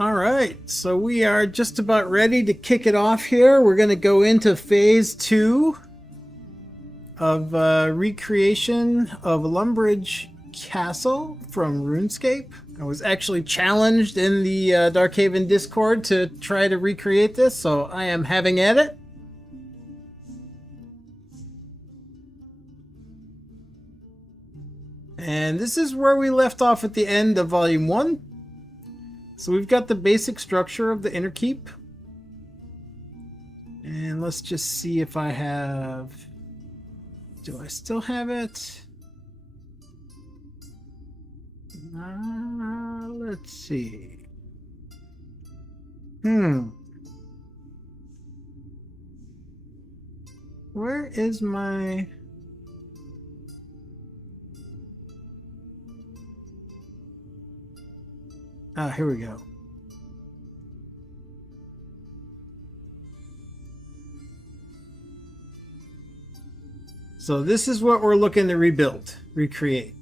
All right, so we are just about ready to kick it off here. We're going to go into phase 2 of recreation of Lumbridge Castle from Runescape. I was actually challenged in the Darkhaven Discord to try to recreate this, so I am having at it. And this is where we left off at the end of Volume 1. So we've got the basic structure of the inner keep. And let's just see if I have... Do I still have it? Let's see. Where is my... here we go. So this is what we're looking to rebuild, recreate.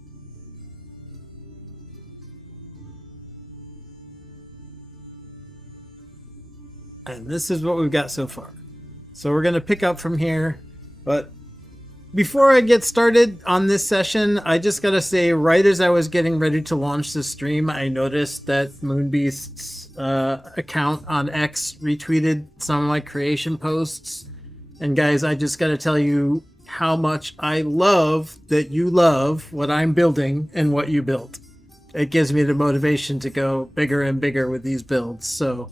And this is what we've got so far. So we're going to pick up from here. But before I get started on this session, I just got to say, right as I was getting ready to launch the stream, I noticed that Moonbeast's account on X retweeted some of my creation posts. And guys, I just got to tell you how much I love that you love what I'm building and what you built. It gives me the motivation to go bigger and bigger with these builds. So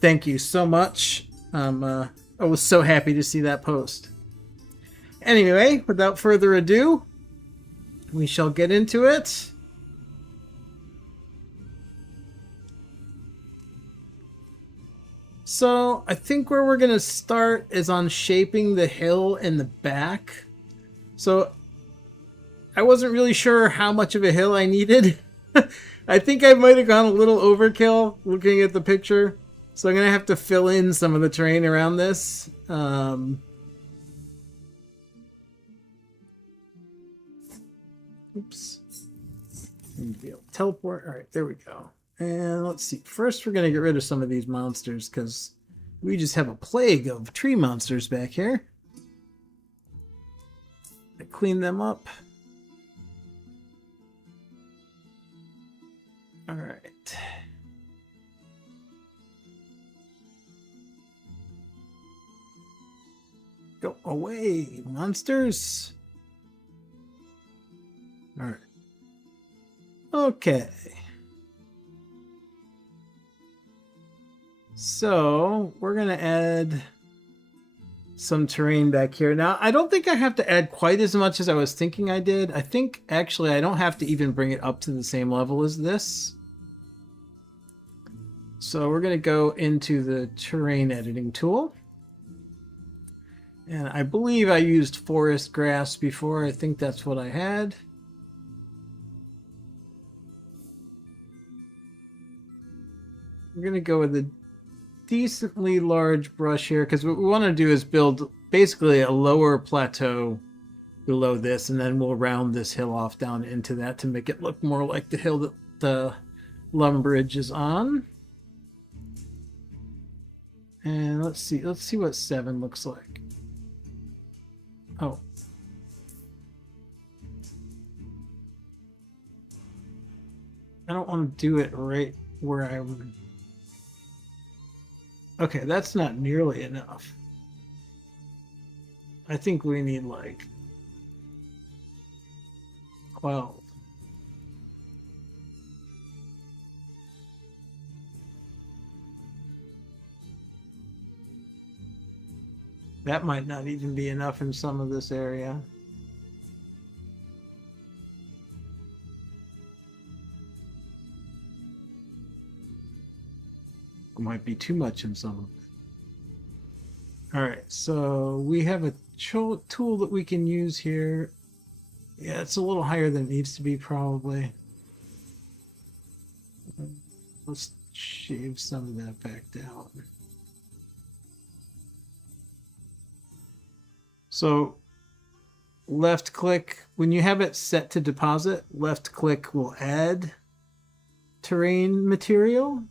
thank you so much. I was so happy to see that post. Anyway, without further ado, we shall get into it. So I think where we're going to start is on shaping the hill in the back. So I wasn't really sure how much of a hill I needed. I think I might have gone a little overkill looking at the picture. So I'm going to have to fill in some of the terrain around this. Oops. Teleport. All right, there we go. And let's see. First, we're going to get rid of some of these monsters because we just have a plague of tree monsters back here. I clean them up. All right. Go away, monsters. All right. Okay. So we're going to add some terrain back here. Now, I don't think I have to add quite as much as I was thinking I did. I think actually I don't have to even bring it up to the same level as this. So we're going to go into the terrain editing tool. And I believe I used forest grass before. I think that's what I had. We're going to go with a decently large brush here because what we want to do is build basically a lower plateau below this, and then we'll round this hill off down into that to make it look more like the hill that the Lumbridge is on. And let's see what 7 looks like. Oh. I don't want to do it right where I would. Okay, that's not nearly enough. I think we need like 12. That might not even be enough in some of this area. It might be too much in some of it. All right, so we have a tool that we can use here. Yeah, it's a little higher than it needs to be probably. Let's shave some of that back down. So left click, when you have it set to deposit, left click will add terrain material.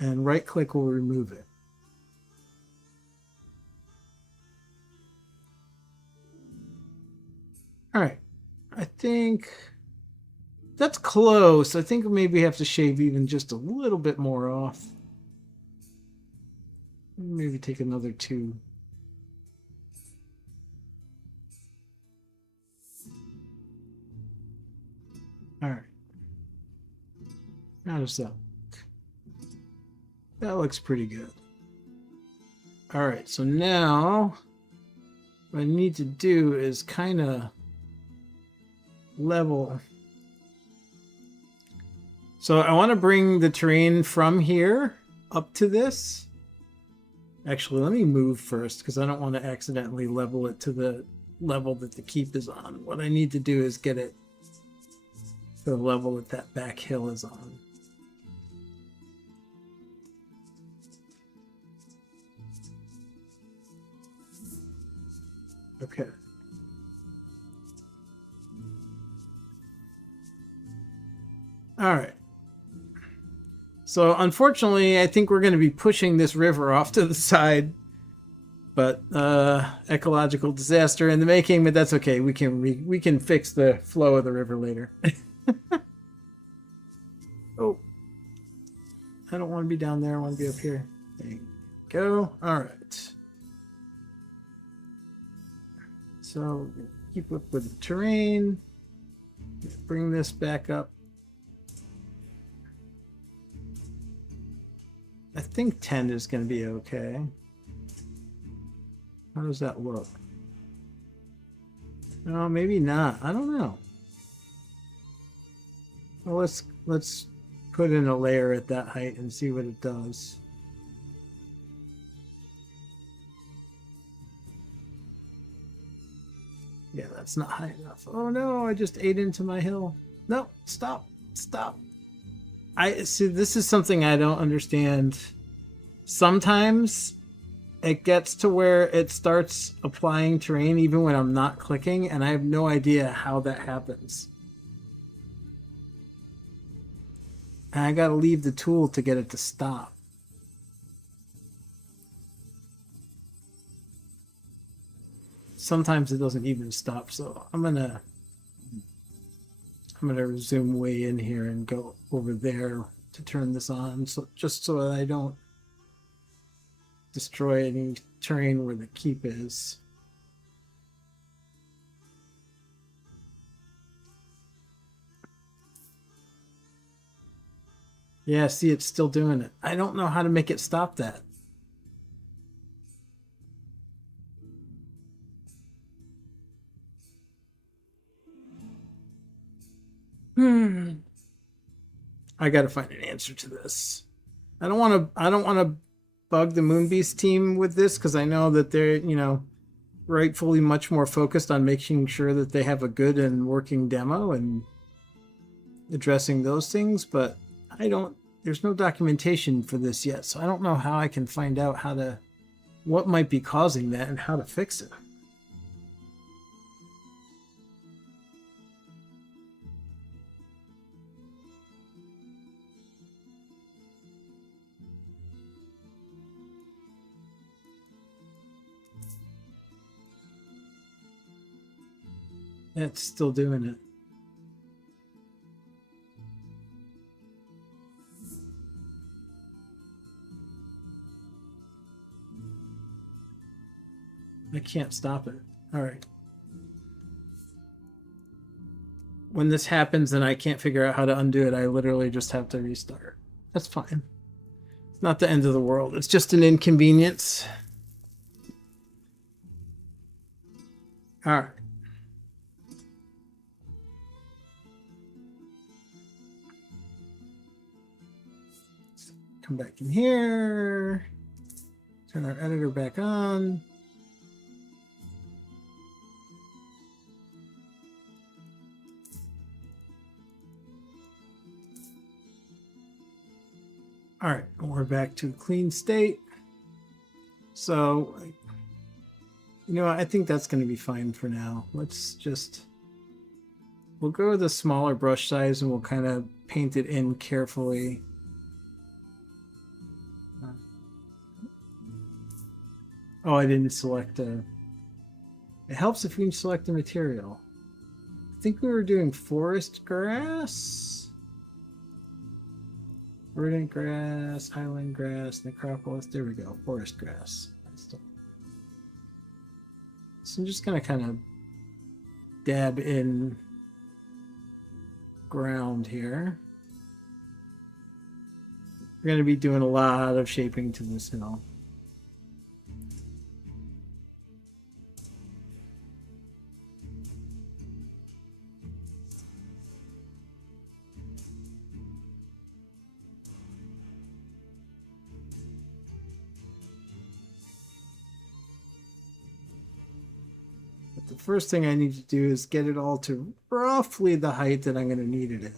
and right click will remove it. All right, I think that's close. I think maybe we have to shave even just a little bit more off. Maybe take another 2. All right. How does that look? That looks pretty good. All right, so now what I need to do is kind of level. So I want to bring the terrain from here up to this. Actually, let me move first because I don't want to accidentally level it to the level that the keep is on. What I need to do is get it to the level that that back hill is on. Okay. All right. So unfortunately, I think we're going to be pushing this river off to the side, but ecological disaster in the making. But that's okay. We can fix the flow of the river later. Oh, I don't want to be down there. I want to be up here. There you go. All right. So keep up with the terrain. Bring this back up. I think 10 is going to be okay. How does that look? No, maybe not. I don't know. Well, let's put in a layer at that height and see what it does. Yeah, that's not high enough. Oh no, I just ate into my hill. No, stop. Stop. I see, this is something I don't understand. Sometimes it gets to where it starts applying terrain even when I'm not clicking, and I have no idea how that happens. And I gotta leave the tool to get it to stop. Sometimes it doesn't even stop, so I'm gonna zoom way in here and go over there to turn this on, so just so that I don't destroy any terrain where the keep is. Yeah, see, it's still doing it. I don't know how to make it stop that. I got to find an answer to this. I don't want to bug the Moonbeast team with this because I know that they're, rightfully much more focused on making sure that they have a good and working demo and addressing those things, but there's no documentation for this yet, so I don't know how I can find out what might be causing that and how to fix it. It's still doing it. I can't stop it. All right. When this happens and I can't figure out how to undo it, I literally just have to restart. That's fine. It's not the end of the world. It's just an inconvenience. All right. Come back in here. Turn our editor back on. All right, we're back to a clean state. So, I think that's going to be fine for now. We'll go with a smaller brush size and we'll kind of paint it in carefully. Oh, I didn't select a... It helps if you select a material. I think we were doing forest grass? Verdant grass, highland grass, necropolis. There we go. Forest grass. So I'm just going to kind of dab in ground here. We're going to be doing a lot of shaping to this hill. But the first thing I need to do is get it all to roughly the height that I'm going to need it at.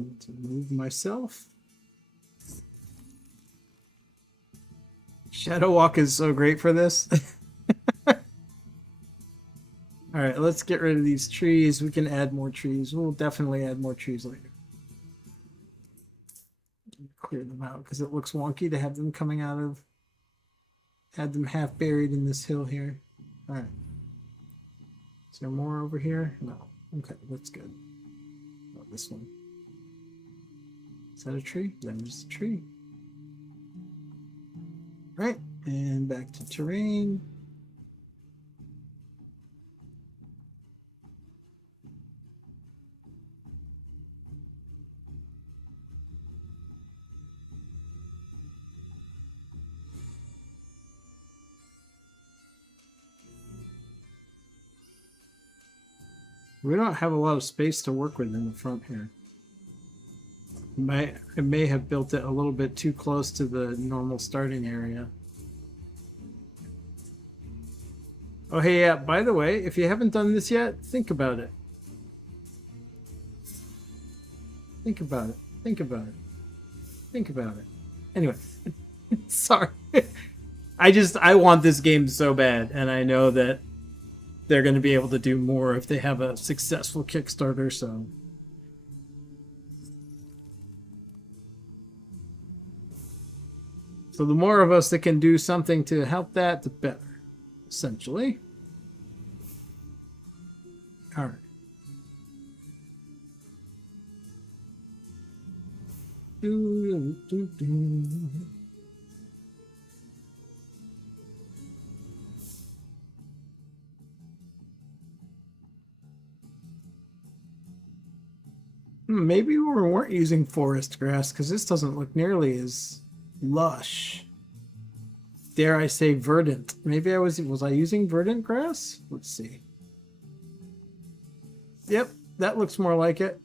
I need to move myself. Shadow Walk is so great for this. All right, let's get rid of these trees. We can add more trees. We'll definitely add more trees later. Clear them out because it looks wonky to have them coming out of... Had them half buried in this hill here. All right. Is there more over here? No. Okay, that's good. Oh, this one. Is that a tree? That is a tree. All right, and back to terrain. We don't have a lot of space to work with in the front here. I may have built it a little bit too close to the normal starting area. Oh, hey, yeah, by the way, if you haven't done this yet, think about it. Think about it. Think about it. Think about it. Anyway, sorry. I want this game so bad, and I know that they're going to be able to do more if they have a successful Kickstarter, so... So the more of us that can do something to help that, the better, essentially. All right. Maybe we weren't using forest grass because this doesn't look nearly as lush. Dare I say verdant? Maybe I was I using verdant grass? Let's see. Yep, that looks more like it.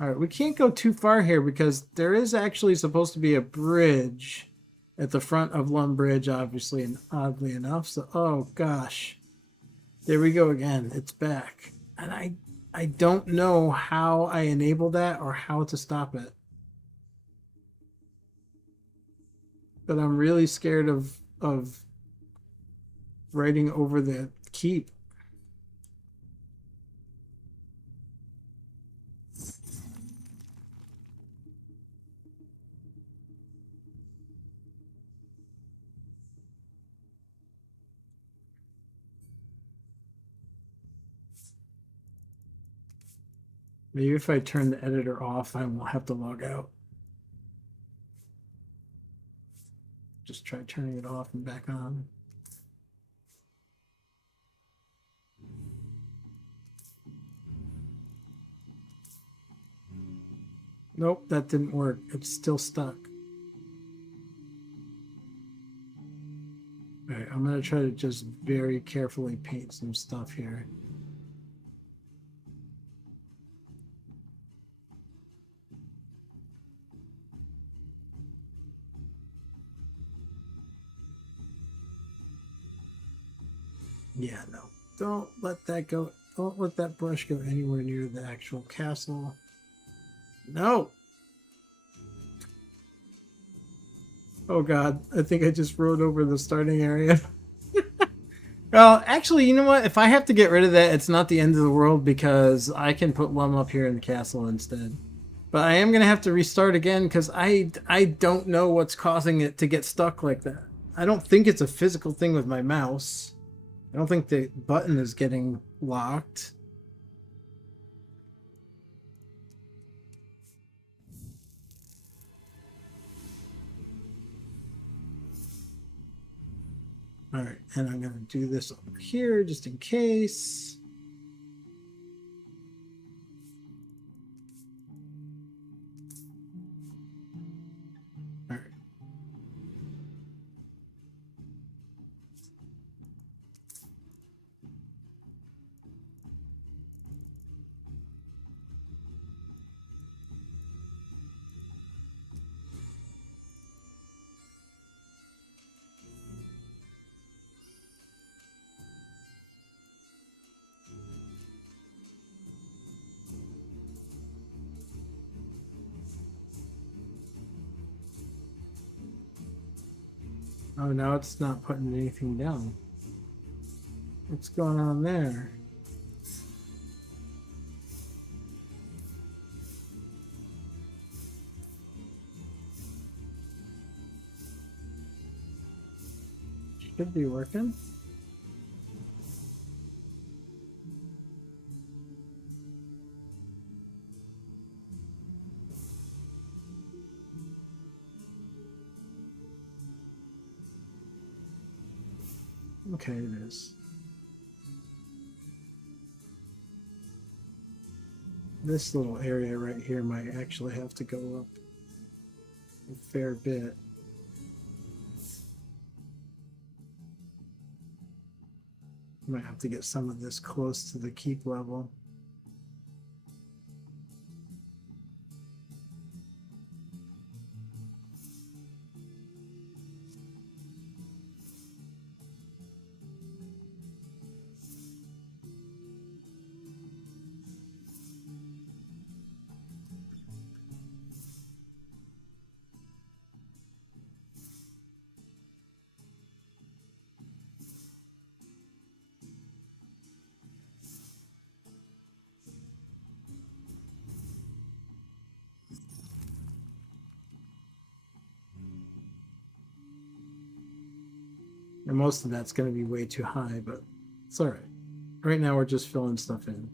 All right, we can't go too far here because there is actually supposed to be a bridge at the front of Lumbridge, obviously, and oddly enough. So, oh gosh, there we go again. It's back, and I don't know how I enable that or how to stop it. But I'm really scared of writing over the keep. Maybe if I turn the editor off, I won't have to log out. Just try turning it off and back on. Nope, that didn't work. It's still stuck. All right, I'm going to try to just very carefully paint some stuff here. Yeah, no. Don't let that go. Don't let that brush go anywhere near the actual castle. No! Oh god, I think I just rode over the starting area. Well, actually, you know what? If I have to get rid of that, it's not the end of the world because I can put Lum up here in the castle instead. But I am going to have to restart again because I don't know what's causing it to get stuck like that. I don't think it's a physical thing with my mouse. I don't think the button is getting locked. All right, and I'm going to do this over here just in case. All right. Oh, now it's not putting anything down. What's going on there? Should be working. Okay, it is. This little area right here might actually have to go up a fair bit. Might have to get some of this close to the keep level. And most of that's going to be way too high, but it's all right. Right now we're just filling stuff in.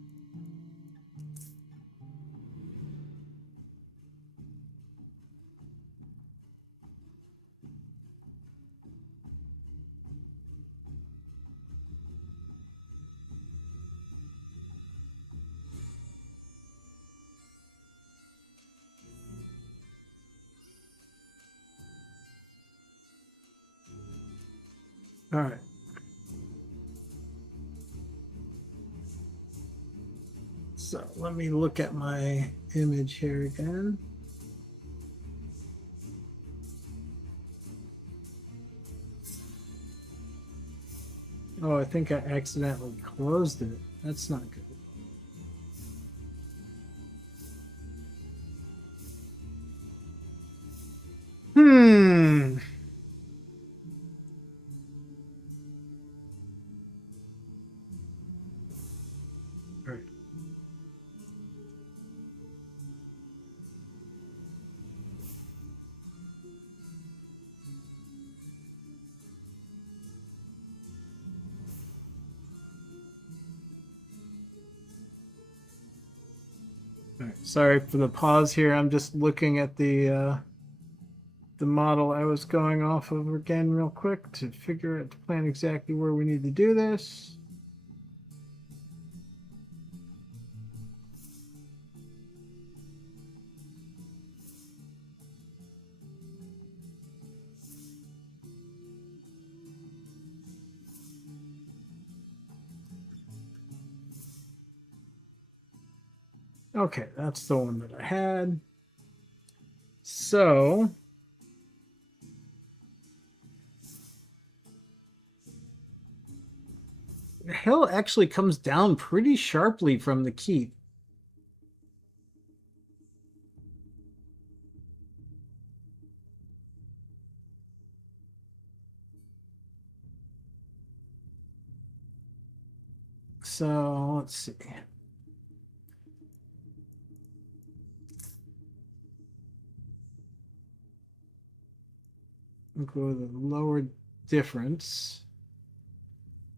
All right. So let me look at my image here again. Oh, I think I accidentally closed it. That's not good. Hmm. All right. All right. Sorry for the pause here. I'm just looking at the model I was going off of again real quick to figure out to plan exactly where we need to do this. Okay, that's the one that I had. So the hill actually comes down pretty sharply from the keep. so let's see. We'll go with the lower difference.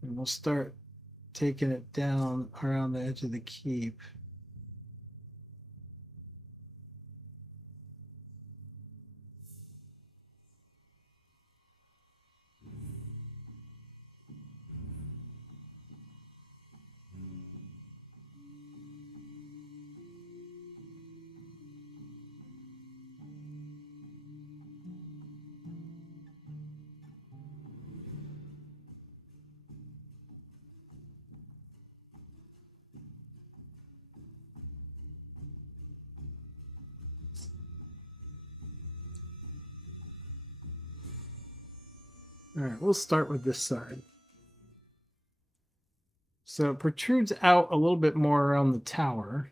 And we'll start taking it down around the edge of the keep. All right, we'll start with this side. So it protrudes out a little bit more around the tower.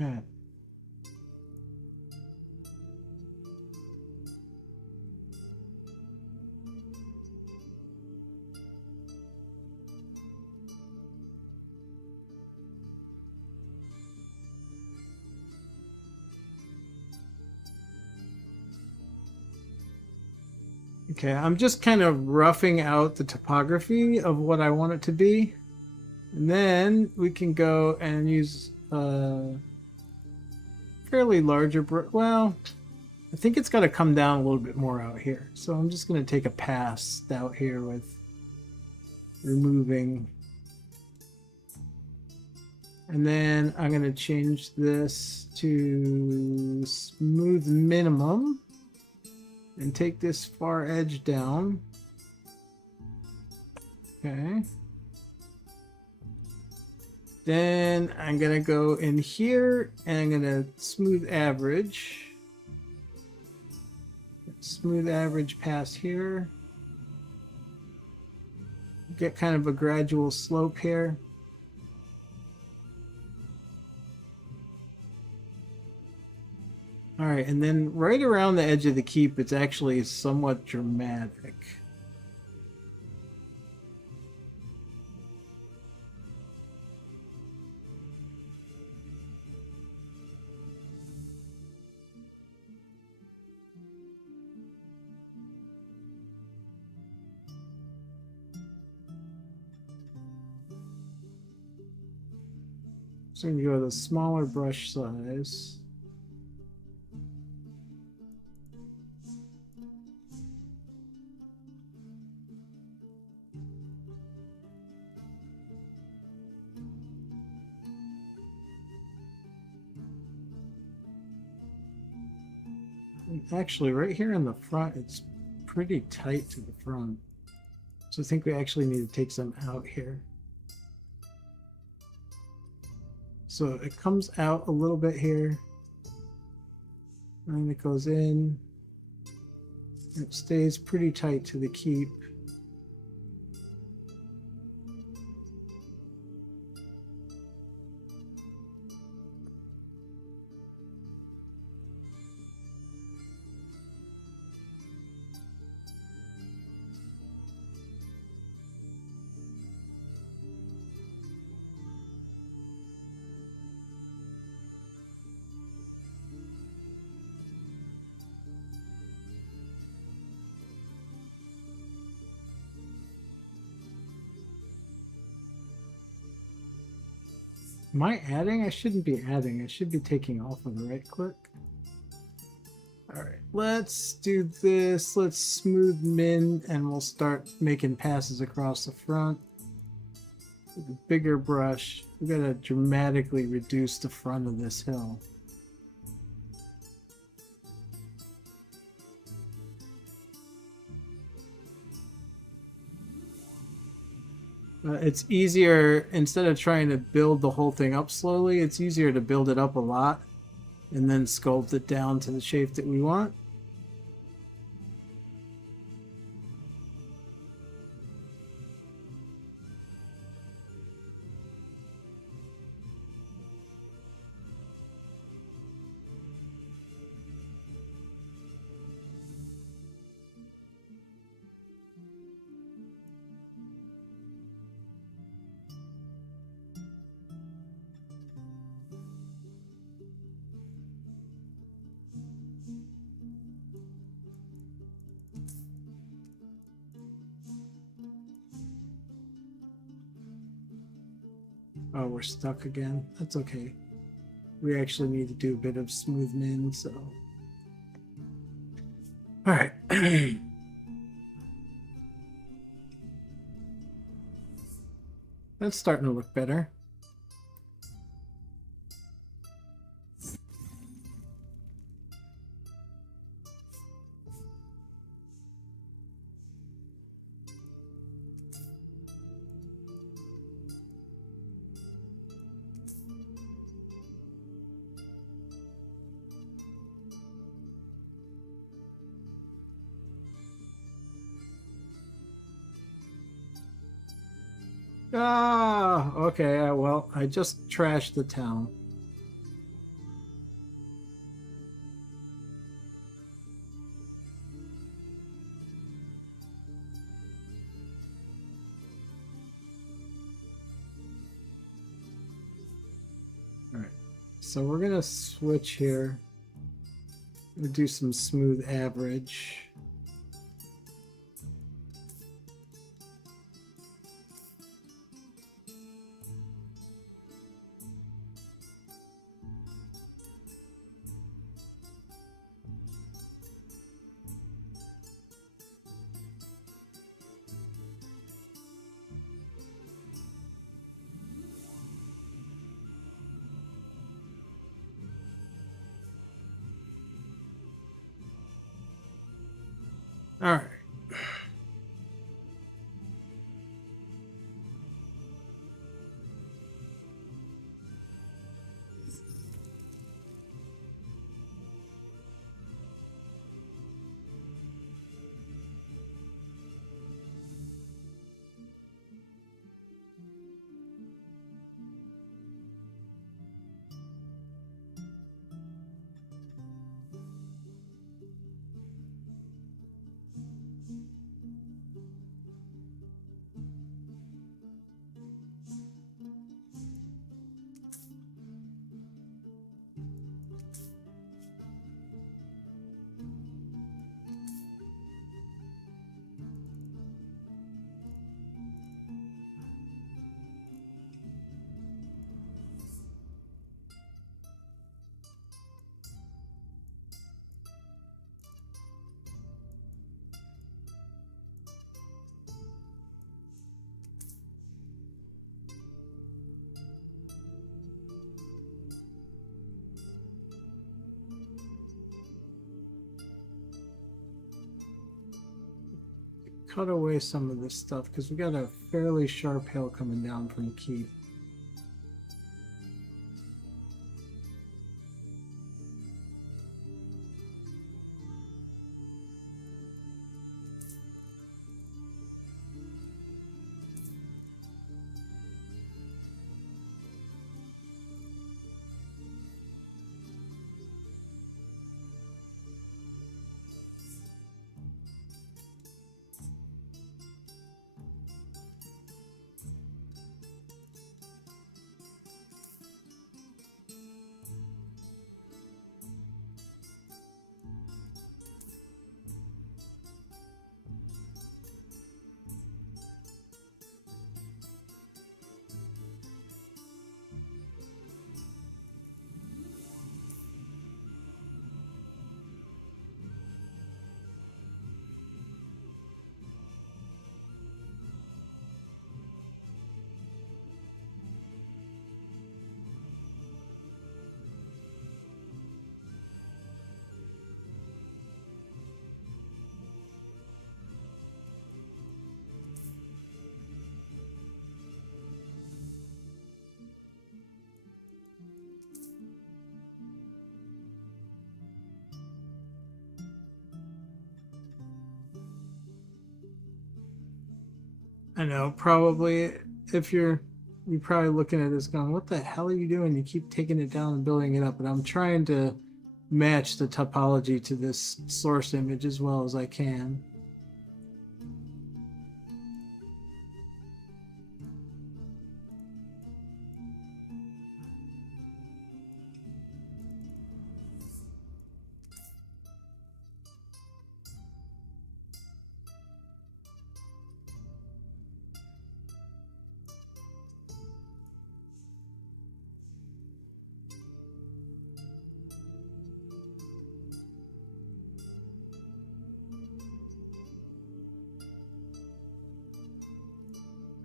Okay. Okay, I'm just kind of roughing out the topography of what I want it to be. And then we can go and use fairly larger well, I think it's got to come down a little bit more out here. So I'm just going to take a pass out here with removing. And then I'm going to change this to smooth minimum and take this far edge down. Okay. Then I'm going to go in here and I'm going to smooth average. Smooth average past here. Get kind of a gradual slope here. All right, and then right around the edge of the keep, it's actually somewhat dramatic. So I'm going to go with a smaller brush size. Actually, right here in the front, it's pretty tight to the front. So I think we actually need to take some out here. So it comes out a little bit here. And it goes in. It stays pretty tight to the keep. Am I adding? I shouldn't be adding. I should be taking off with a right click. All right, let's do this. Let's smooth min and we'll start making passes across the front. With a bigger brush, we've got to dramatically reduce the front of this hill. It's easier, instead of trying to build the whole thing up slowly, it's easier to build it up a lot and then sculpt it down to the shape that we want. Oh, we're stuck again. That's okay. We actually need to do a bit of smoothing in, so. All right. That's starting to look better. Ah, okay. Well, I just trashed the town. All right. So we're gonna switch here. We'll do some smooth average. All right. Cut away some of this stuff because we got a fairly sharp hill coming down from Keith. I know, probably if you're probably looking at this going, what the hell are you doing? You keep taking it down and building it up, and I'm trying to match the topology to this source image as well as I can.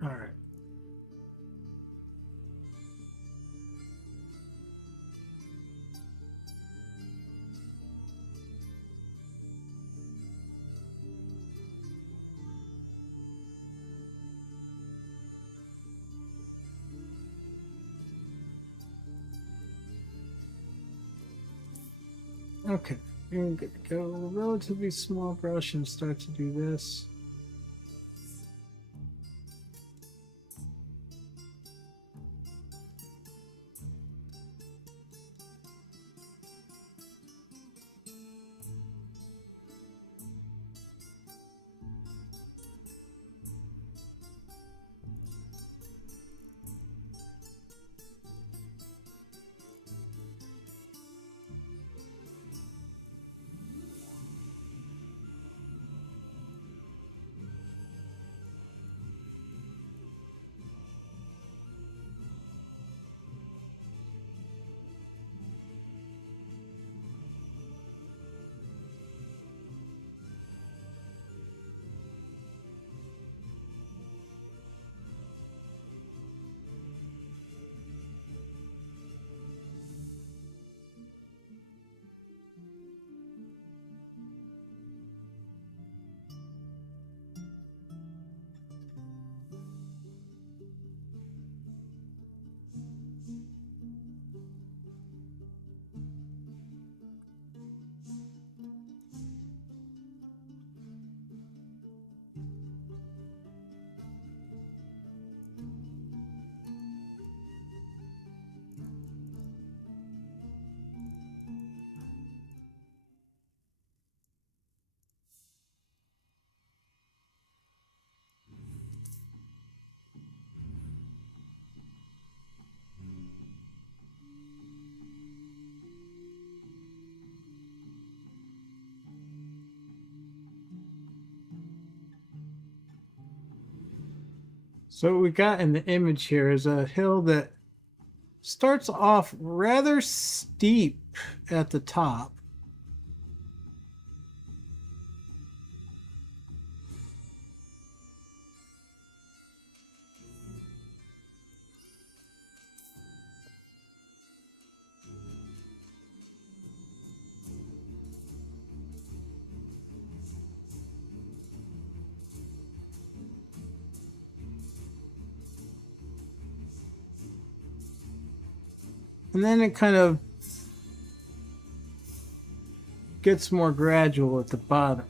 All right. Okay, I'm going to go a relatively small brush and start to do this. So what we got in the image here is a hill that starts off rather steep at the top. And then it kind of gets more gradual at the bottom.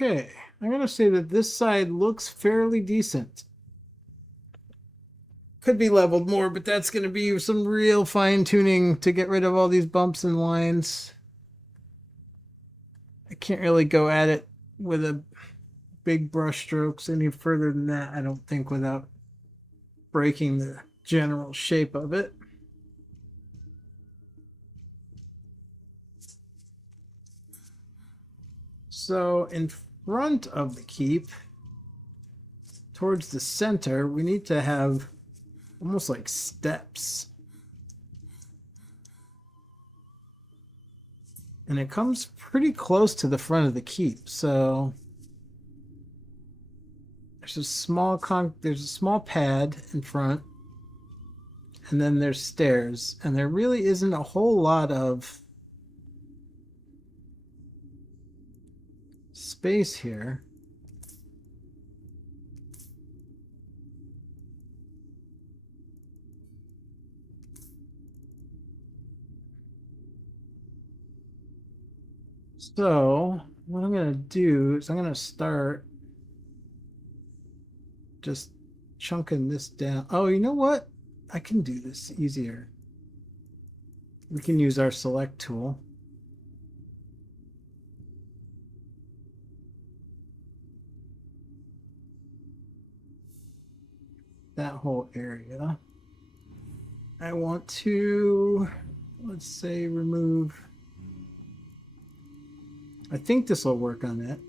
Okay, I'm going to say that this side looks fairly decent. Could be leveled more, but that's going to be some real fine tuning to get rid of all these bumps and lines. I can't really go at it with a big brush strokes any further than that, I don't think, without breaking the general shape of it. So in front of the keep, towards the center, we need to have almost like steps. And it comes pretty close to the front of the keep, so there's a small pad in front, and then there's stairs, and there really isn't a whole lot of space here. So what I'm going to do is I'm going to start just chunking this down. Oh, you know what? I can do this easier. We can use our select tool. That whole area. I want to, let's say, remove. I think this will work on it.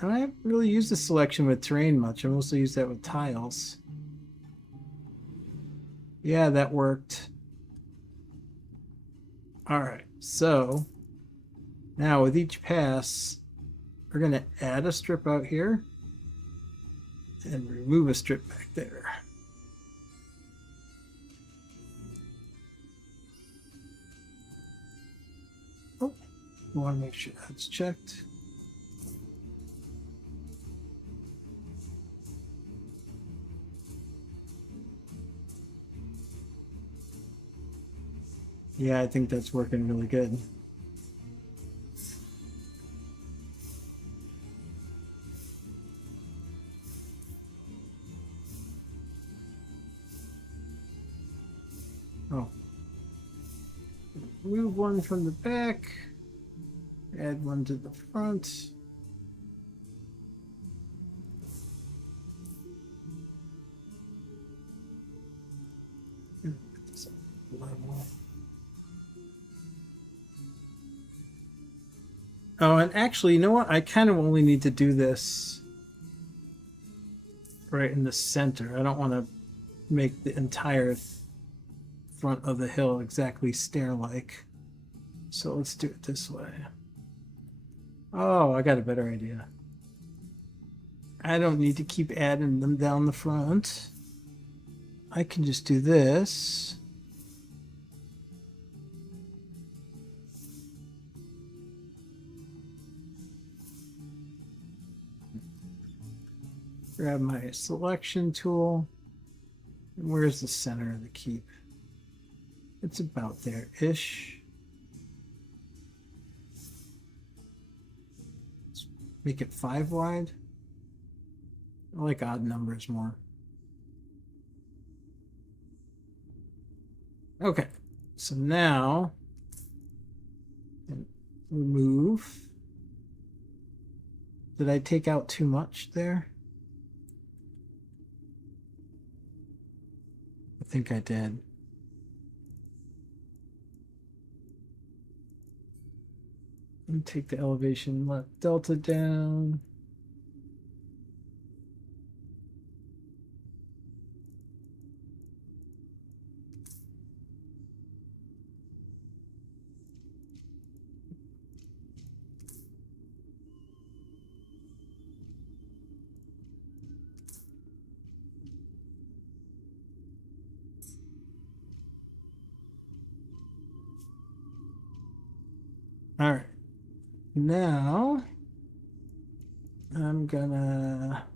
And I haven't really used the selection with terrain much. I mostly use that with tiles. Yeah, that worked. All right, so now with each pass, we're going to add a strip out here and remove a strip back there. Oh, we want to make sure that's checked. Yeah, I think that's working really good. Oh. Move one from the back. Add one to the front. Oh, and actually, you know what? I kind of only need to do this right in the center. I don't want to make the entire front of the hill exactly stair-like. So let's do it this way. Oh, I got a better idea. I don't need to keep adding them down the front. I can just do this. Grab my selection tool. And where's the center of the keep? It's about there-ish. Let's make it 5 wide. I like odd numbers more. Okay, so now remove. Did I take out too much there? I think I did. Let me take the elevation left delta down. All right. Now I'm gonna,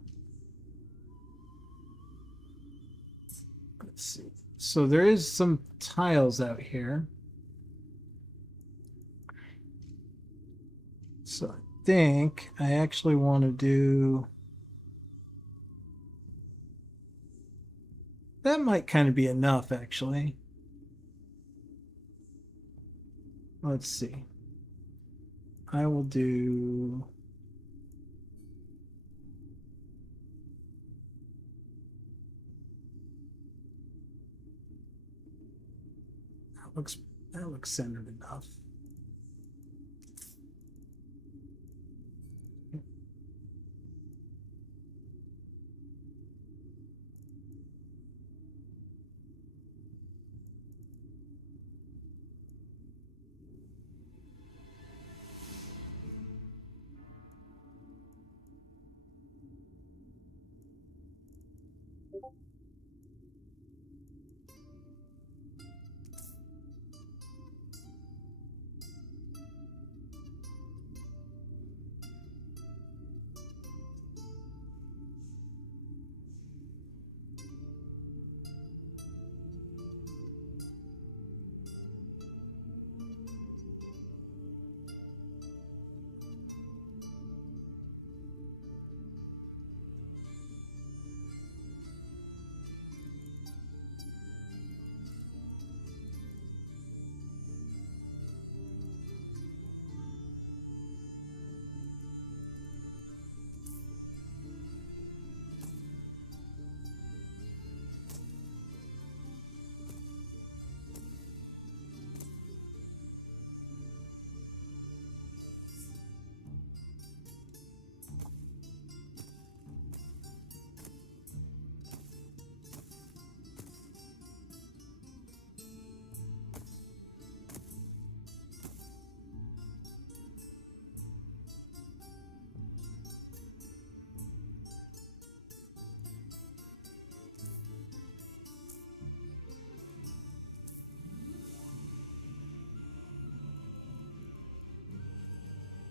let's see. So there is some tiles out here. So I think I actually want to do, that might kind of be enough actually. Let's see. I will do, that looks centered enough.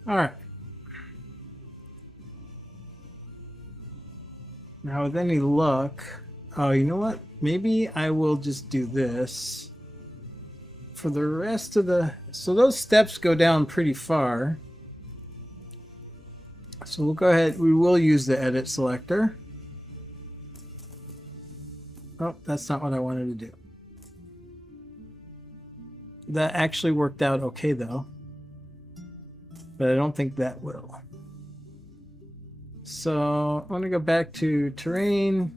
All right. Now with any luck, oh, you know what? Maybe I will just do this. For the rest of the... So those steps go down pretty far. So we'll go ahead. We will use the edit selector. Oh, that's not what I wanted to do. That actually worked out okay, though. But I don't think that will. So I want to go back to terrain.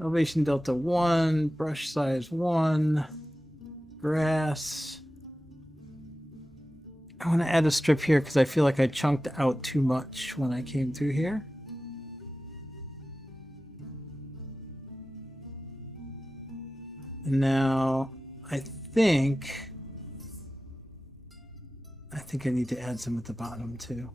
Elevation delta 1. Brush size 1. Grass. I want to add a strip here because I feel like I chunked out too much when I came through here. And now I think I need to add some at the bottom too.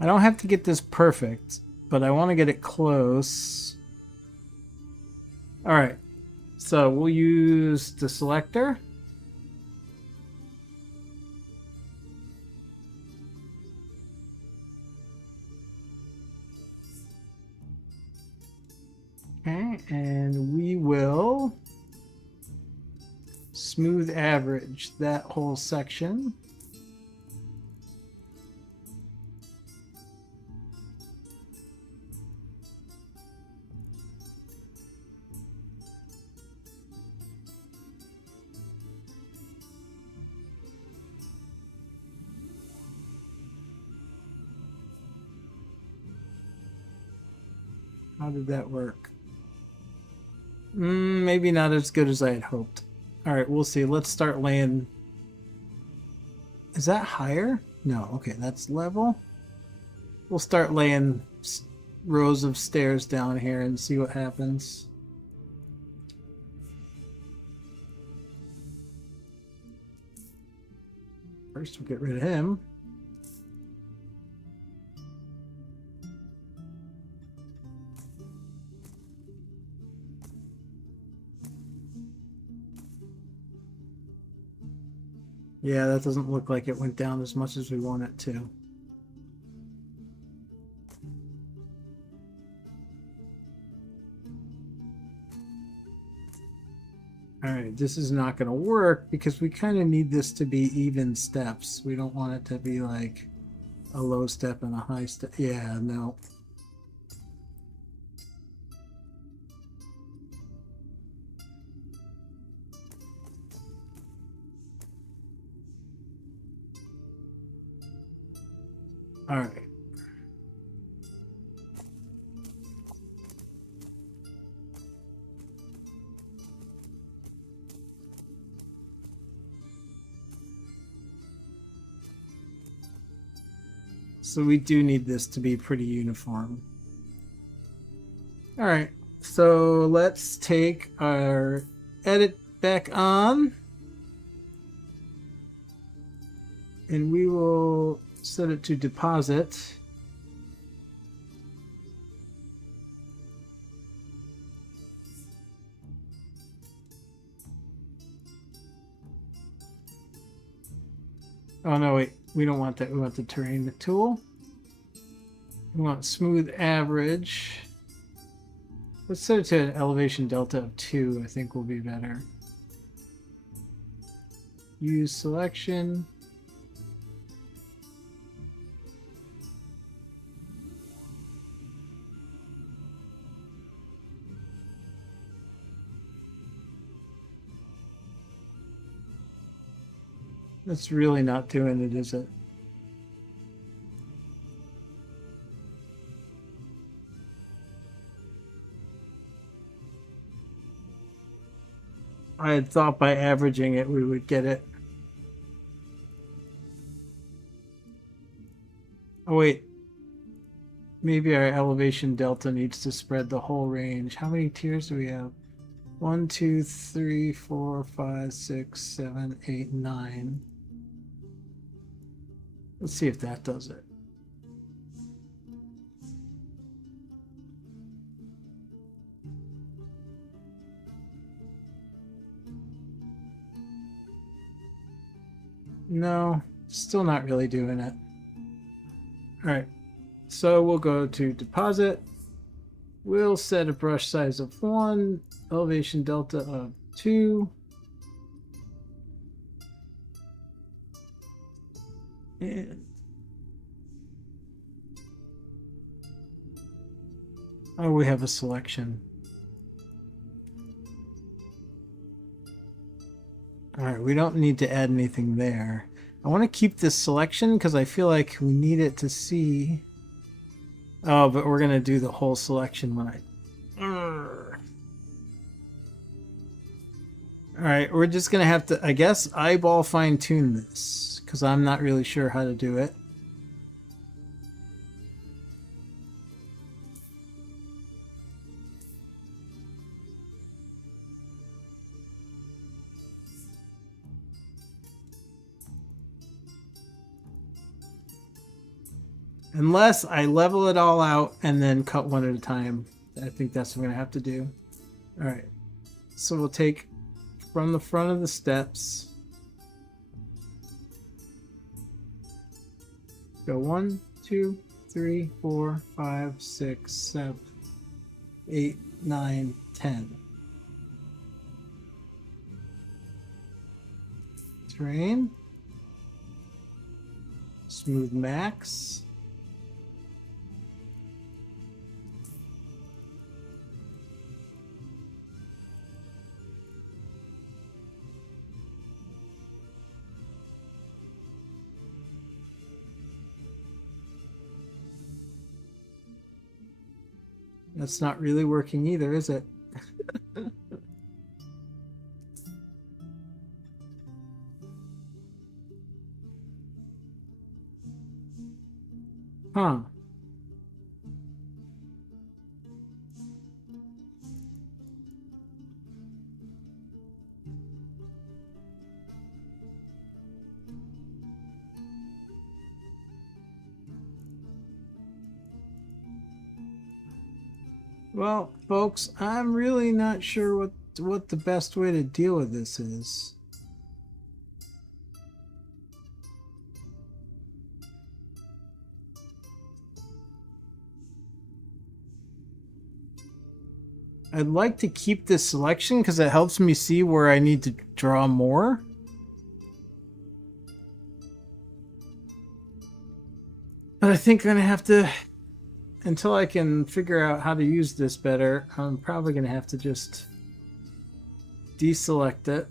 I don't have to get this perfect, but I want to get it close. All right, so we'll use the selector. Okay, and we will smooth average that whole section. How did that work? Maybe not as good as I had hoped. All right, we'll see. Let's start laying. Is that higher? No, okay, that's level. We'll start laying rows of stairs down here and see what happens. First, we'll get rid of him. Yeah, that doesn't look like it went down as much as we want it to. All right, this is not going to work because we kind of need this to be even steps. We don't want it to be like a low step and a high step. Yeah, no. All right. So we do need this to be pretty uniform. All right. So let's take our edit back on. And we will set it to deposit. Oh no, wait, we don't want that. We want the terrain tool. We want smooth average. Let's set it to an elevation delta of 2, I think will be better. Use selection. That's really not doing it, is it? I had thought by averaging it we would get it. Oh wait, maybe our elevation delta needs to spread the whole range. How many tiers do we have? 1, 2, 3, 4, 5, 6, 7, 8, 9. Let's see if that does it. No, still not really doing it. All right, so we'll go to deposit. We'll set a brush size of 1, elevation delta of 2. And oh, we have a selection. All right, we don't need to add anything there. I want to keep this selection because I feel like we need it to see. Oh, but we're going to do the whole selection when I... All right, we're just going to have to, I guess, eyeball fine-tune this because I'm not really sure how to do it. Unless I level it all out and then cut one at a time. I think that's what I'm going to have to do. All right. So we'll take from the front of the steps. Go 1, 2, 3, 4, 5, 6, 7, 8, 9, 10. Terrain. Smooth max. That's not really working either, is it? Huh. Well, folks, I'm really not sure what the best way to deal with this is. I'd like to keep this selection because it helps me see where I need to draw more. But I think I'm going to have to, until I can figure out how to use this better, I'm probably going to have to just deselect it.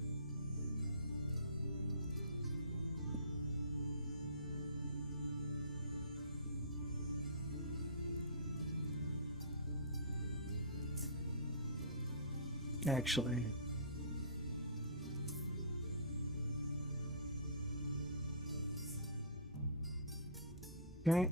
Actually. Okay.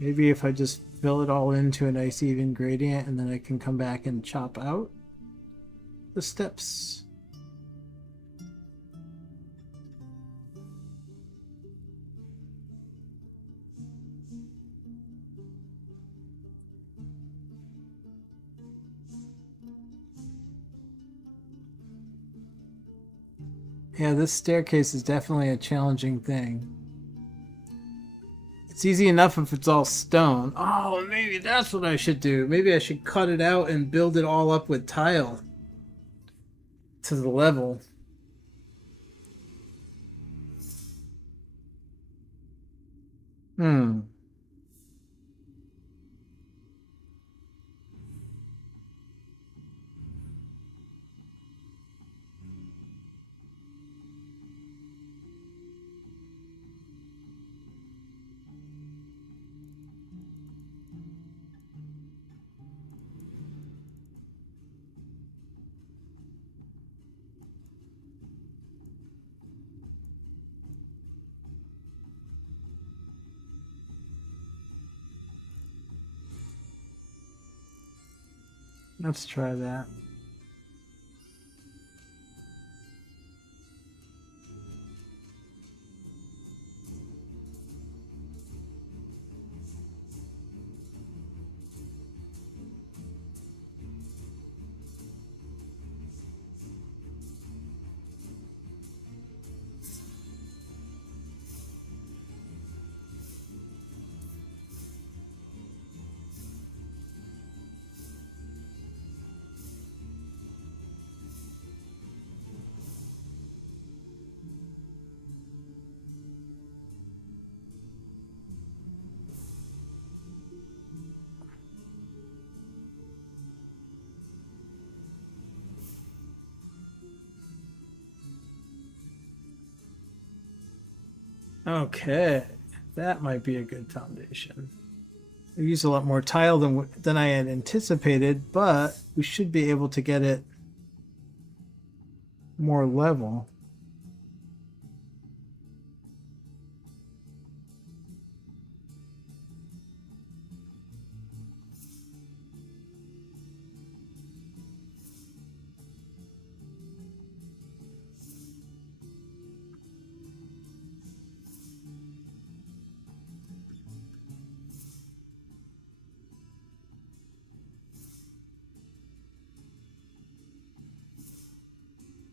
Maybe if I just fill it all into a nice even gradient and then I can come back and chop out the steps. Yeah, this staircase is definitely a challenging thing. It's easy enough if it's all stone. Oh, maybe that's what I should do. Maybe I should cut it out and build it all up with tile to the level. Hmm. Let's try that. Okay, that might be a good foundation. We use a lot more tile than I had anticipated, but we should be able to get it more level.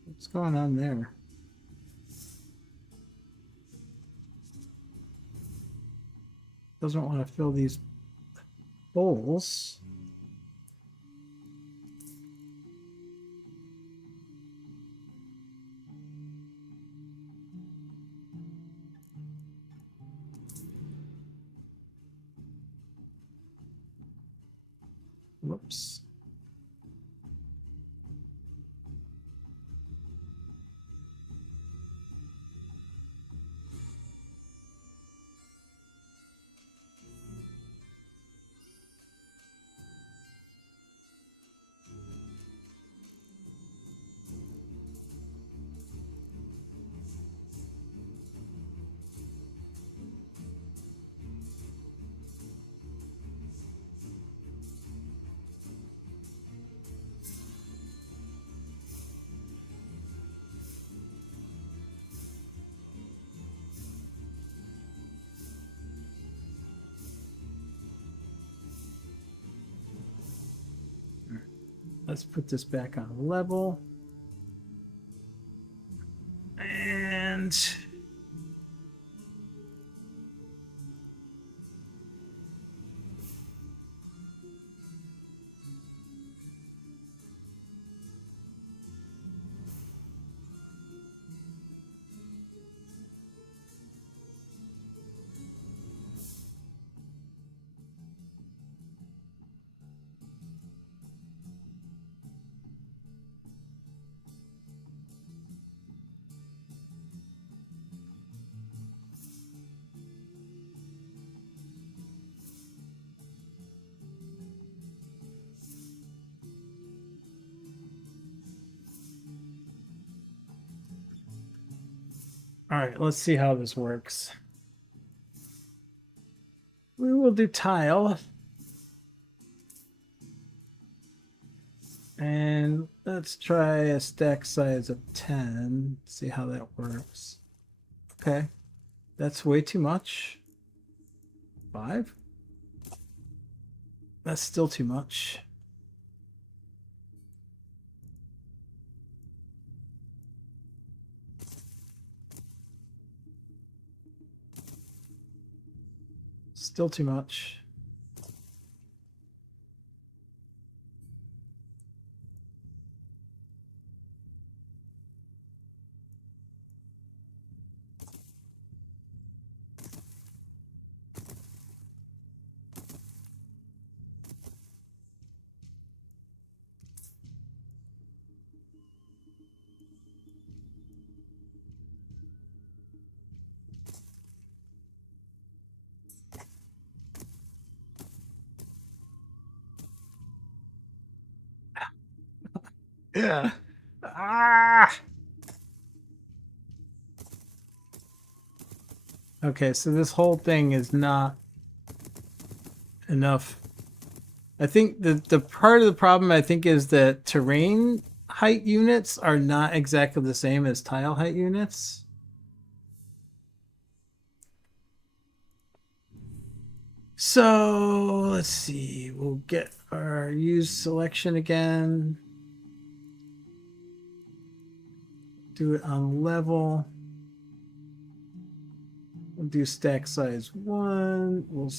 What's going on there? Doesn't want to fill these bowls. Whoops. Let's put this back on level. And all right, let's see how this works. We will do tile. And let's try a stack size of 10. See how that works. Okay. That's way too much. 5? That's still too much. Still too much. Yeah. Ah. Okay, so this whole thing is not enough. I think the part of the problem I think is that terrain height units are not exactly the same as tile height units. So let's see. We'll get our use selection again. Do it on level. We'll do stack size 1. We'll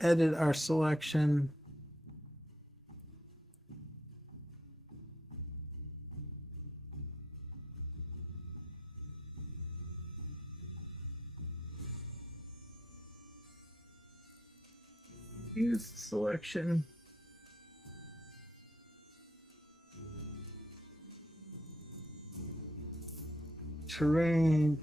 edit our selection. Use selection. Terrain.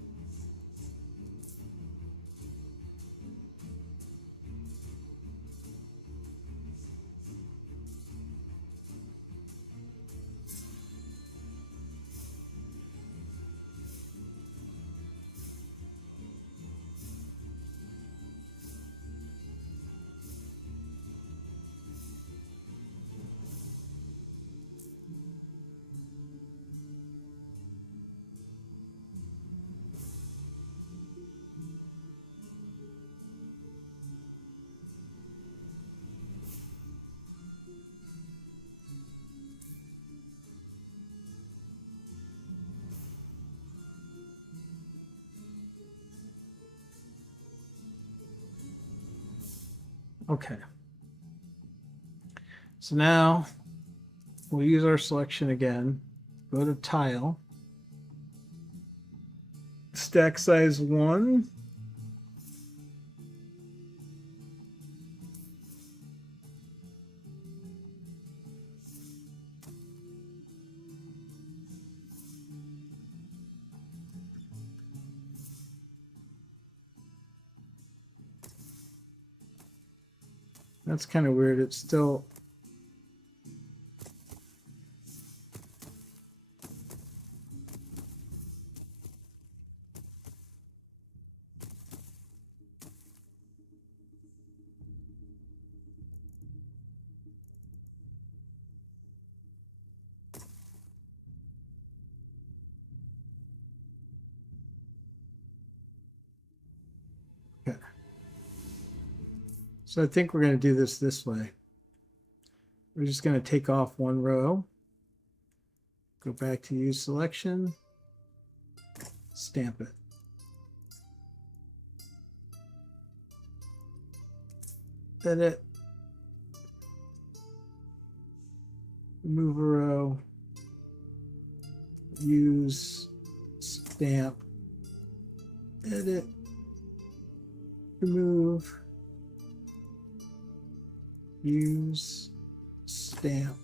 Okay. So now we'll use our selection again. Go to tile. Stack size 1. That's kind of weird. It's still... Okay. So I think we're going to do this way. We're just going to take off one row. Go back to use selection. Stamp it. Edit. Remove a row. Use stamp. Edit. Remove. Use stamp.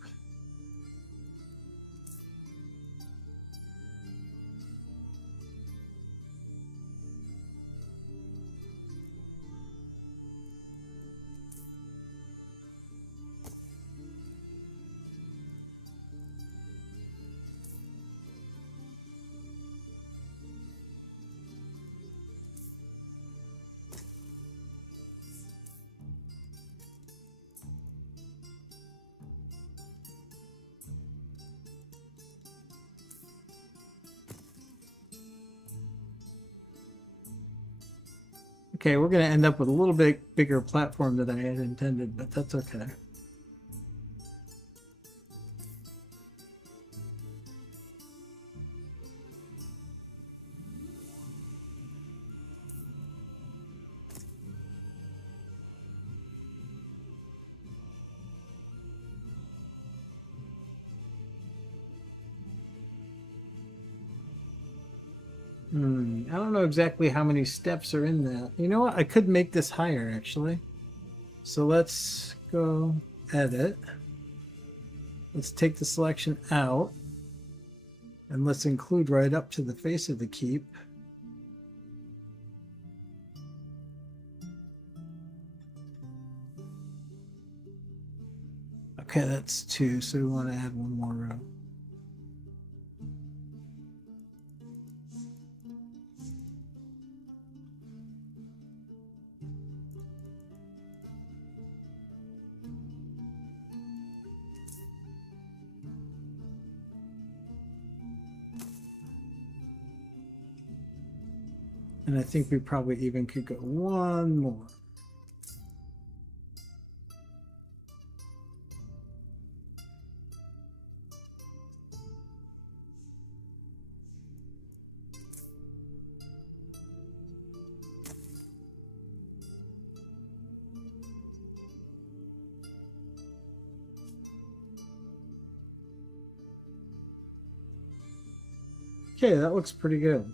Okay, we're going to end up with a little bit bigger platform than I had intended, but that's okay. I don't know exactly how many steps are in that. You know what? I could make this higher, actually. So let's go edit. Let's take the selection out. And let's include right up to the face of the keep. Okay, that's 2, so we want to add one more row. And I think we probably even could go one more. Okay, that looks pretty good.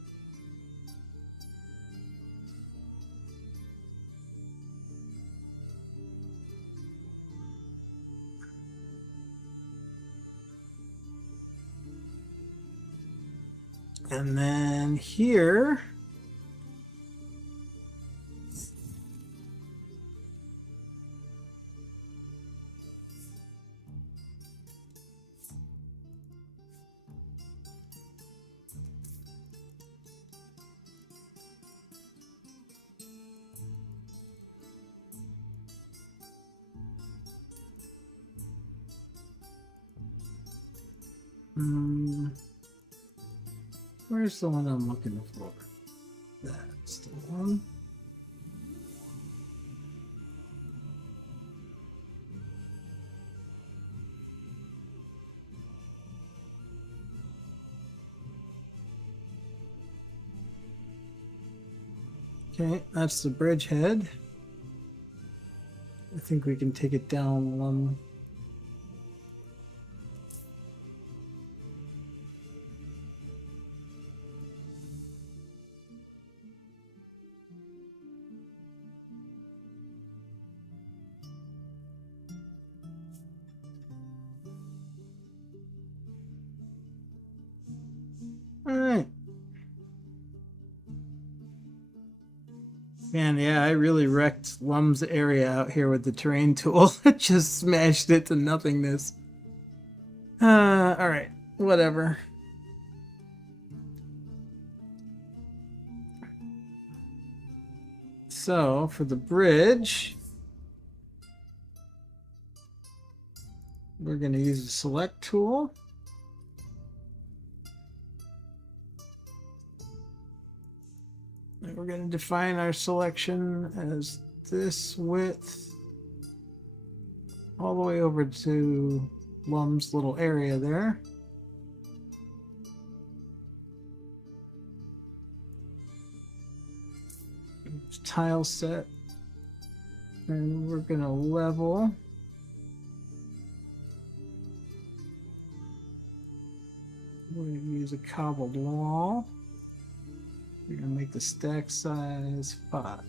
And then here, where's the one I'm looking for? That's the one. Okay, that's the bridge head. I think we can take it down one. All right. Man, yeah, I really wrecked Lum's area out here with the terrain tool. Just smashed it to nothingness. All right, whatever. So for the bridge, we're going to use the select tool. And we're going to define our selection as this width all the way over to Lum's little area there. Tile set, and we're going to level. We're going to use a cobbled wall. We're going to make the stack size 5.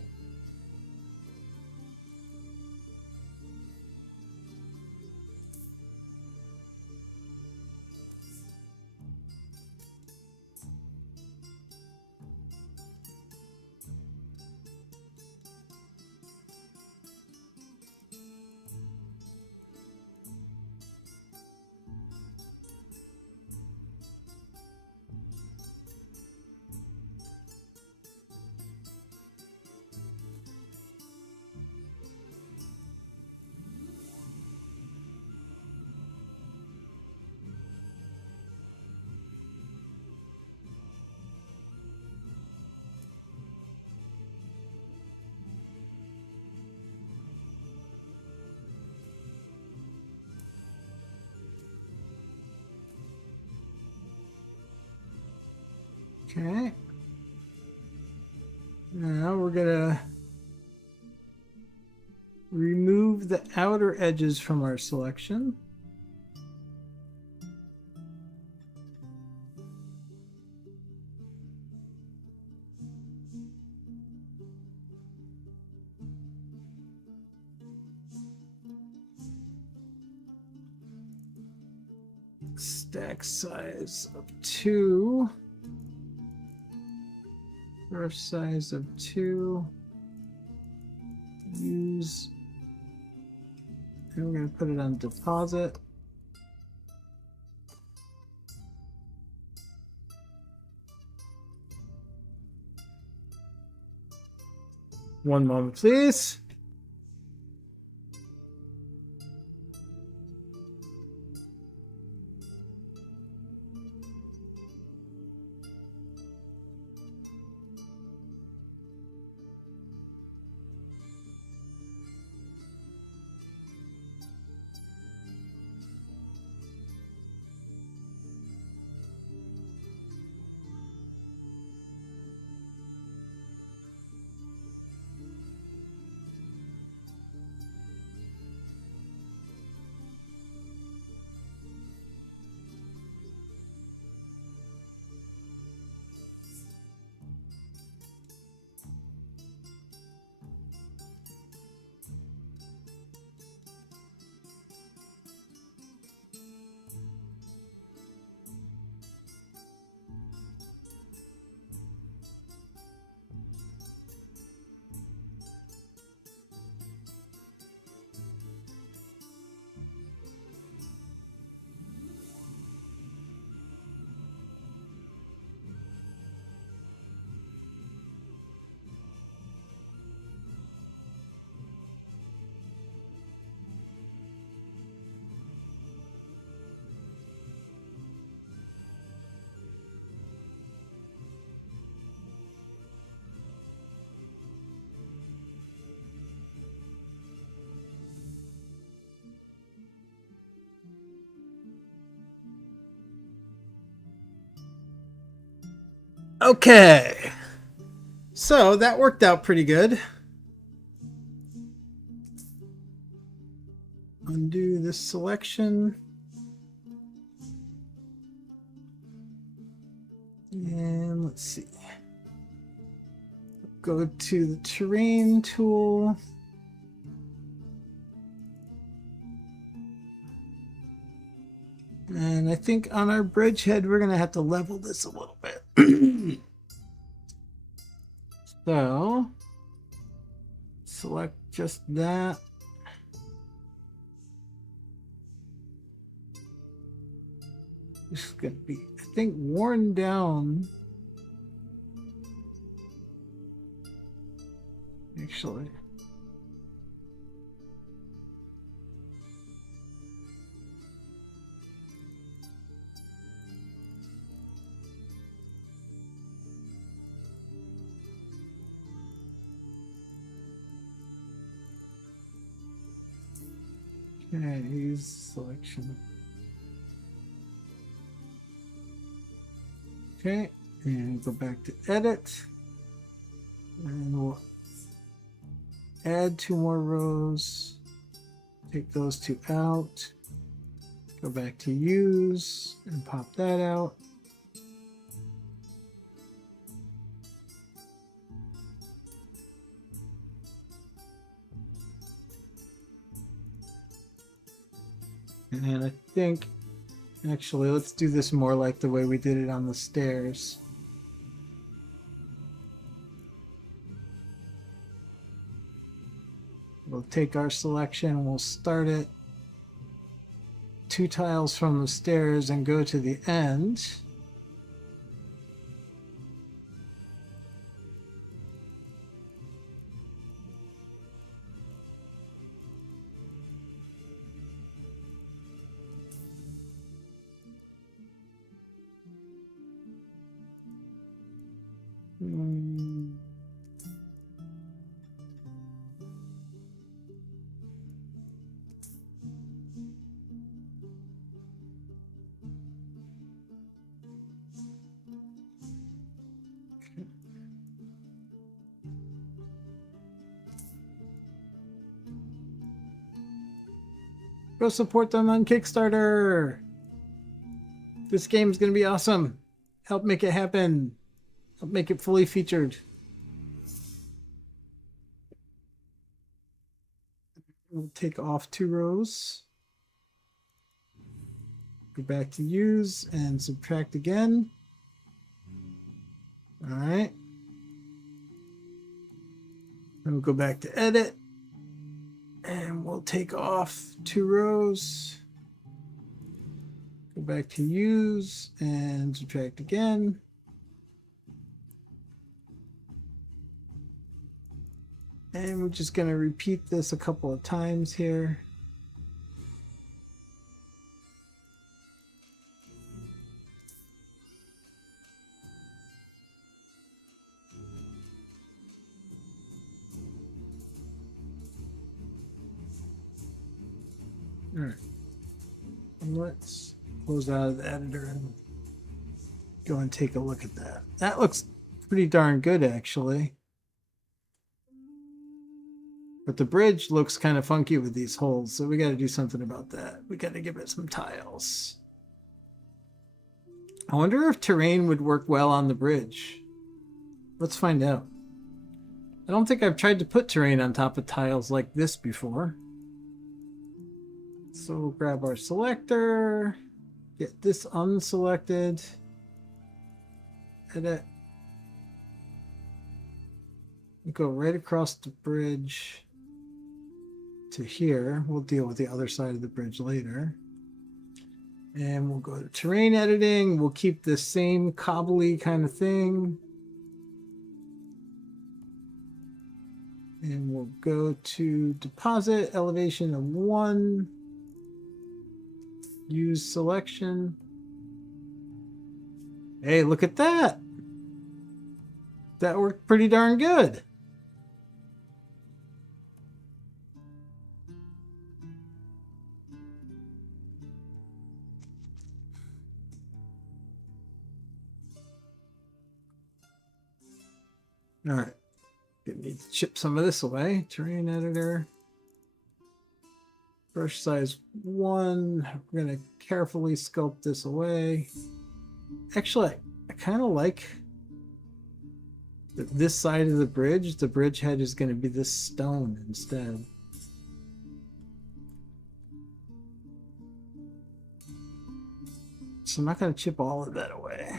Okay. Now we're gonna remove the outer edges from our selection. stack size of 2. First size of 2. Use. And we're going to put it on deposit. One moment, please. Okay. So that worked out pretty good. Undo this selection. And let's see. Go to the terrain tool. And I think on our bridgehead, we're going to have to level this a little bit. So, select just that. This is going to be, I think, worn down. Actually. Okay, use selection. Okay, and go back to edit. And we'll add 2 more rows. Take those 2 out. Go back to use and pop that out. And I think, actually, let's do this more like the way we did it on the stairs. We'll take our selection and we'll start it 2 tiles from the stairs and go to the end. Go support them on Kickstarter. This game is going to be awesome. Help make it happen. Help make it fully featured. We'll take off 2 rows. Go back to use and subtract again. All right. Then we'll go back to edit and we'll take off 2 rows. Go back to use and subtract again. And we're just going to repeat this a couple of times here. All right. And let's close out of the editor and go and take a look at that. That looks pretty darn good, actually. But the bridge looks kind of funky with these holes, so we got to do something about that. We got to give it some tiles. I wonder if terrain would work well on the bridge. Let's find out. I don't think I've tried to put terrain on top of tiles like this before. So we'll grab our selector, get this unselected, edit, go right across the bridge to here. We'll deal with the other side of the bridge later. And we'll go to terrain editing. We'll keep the same cobbly kind of thing. And we'll go to deposit, elevation of 1. Use selection. Hey, look at that. That worked pretty darn good. All right. Need to chip some of this away. Terrain editor. Brush size 1. We're going to carefully sculpt this away. Actually, I kind of like this side of the bridge head is going to be this stone instead. So I'm not going to chip all of that away.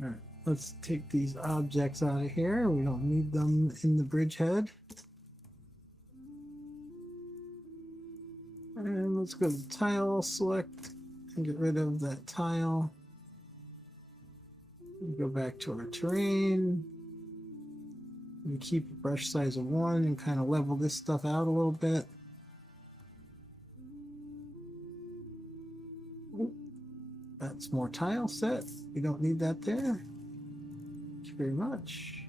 All right, let's take these objects out of here. We don't need them in the bridgehead. And let's go to tile, select, and get rid of that tile. We go back to our terrain. We keep a brush size of 1 and kind of level this stuff out a little bit. That's more tile set. We don't need that there. Thank you very much.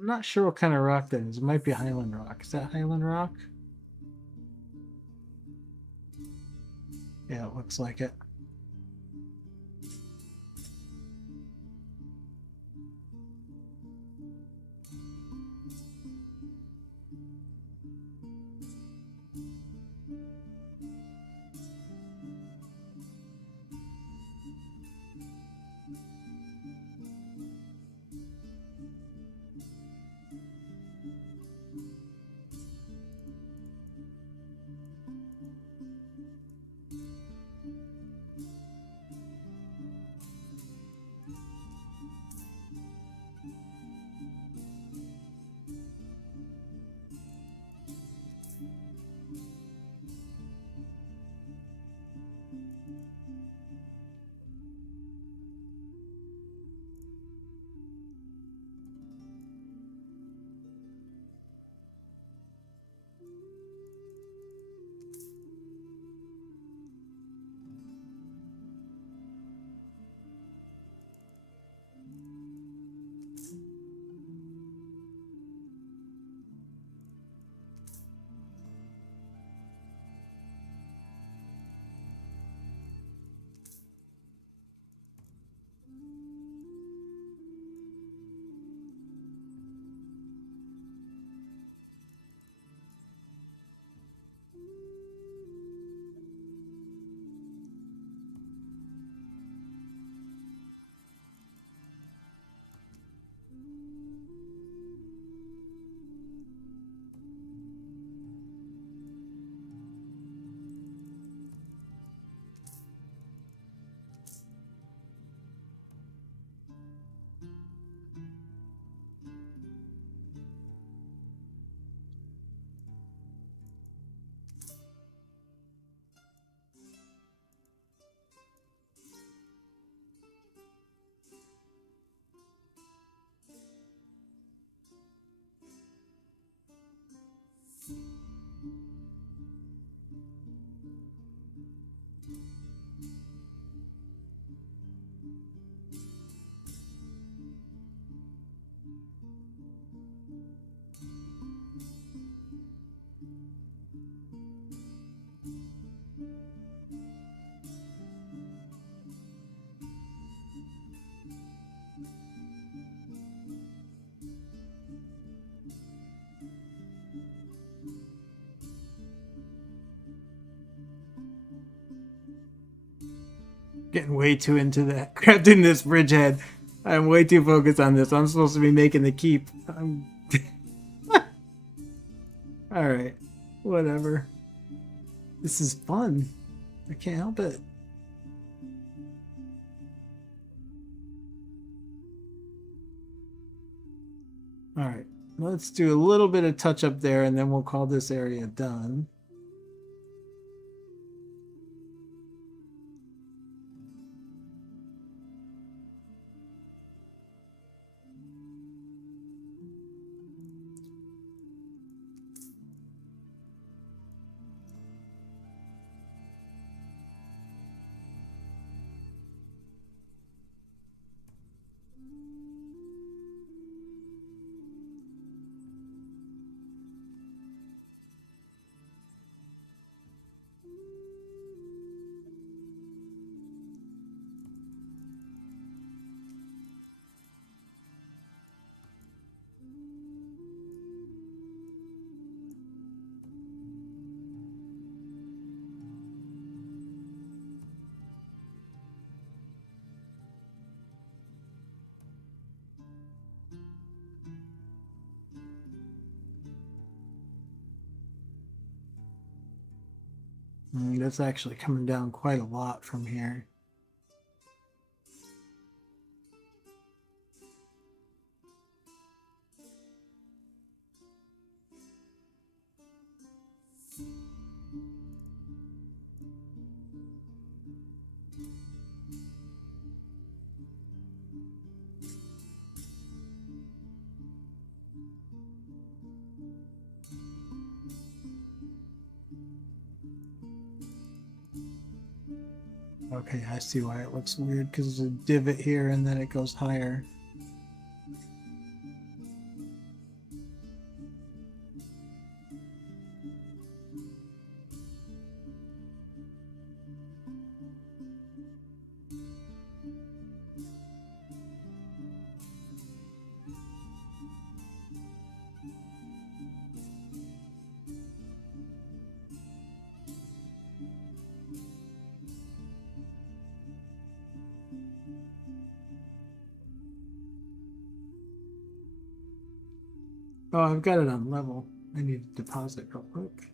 I'm not sure what kind of rock that is. It might be Highland rock. Is that Highland rock? Yeah, it looks like it. Getting way too into that. Crafting this bridgehead. I'm way too focused on this. I'm supposed to be making the keep. Alright. Whatever. This is fun. I can't help it. Alright. Let's do a little bit of touch up there and then we'll call this area done. That's actually coming down quite a lot from here. Okay, I see why it looks weird, because there's a divot here and then it goes higher. Oh, I've got it on level. I need to deposit real quick.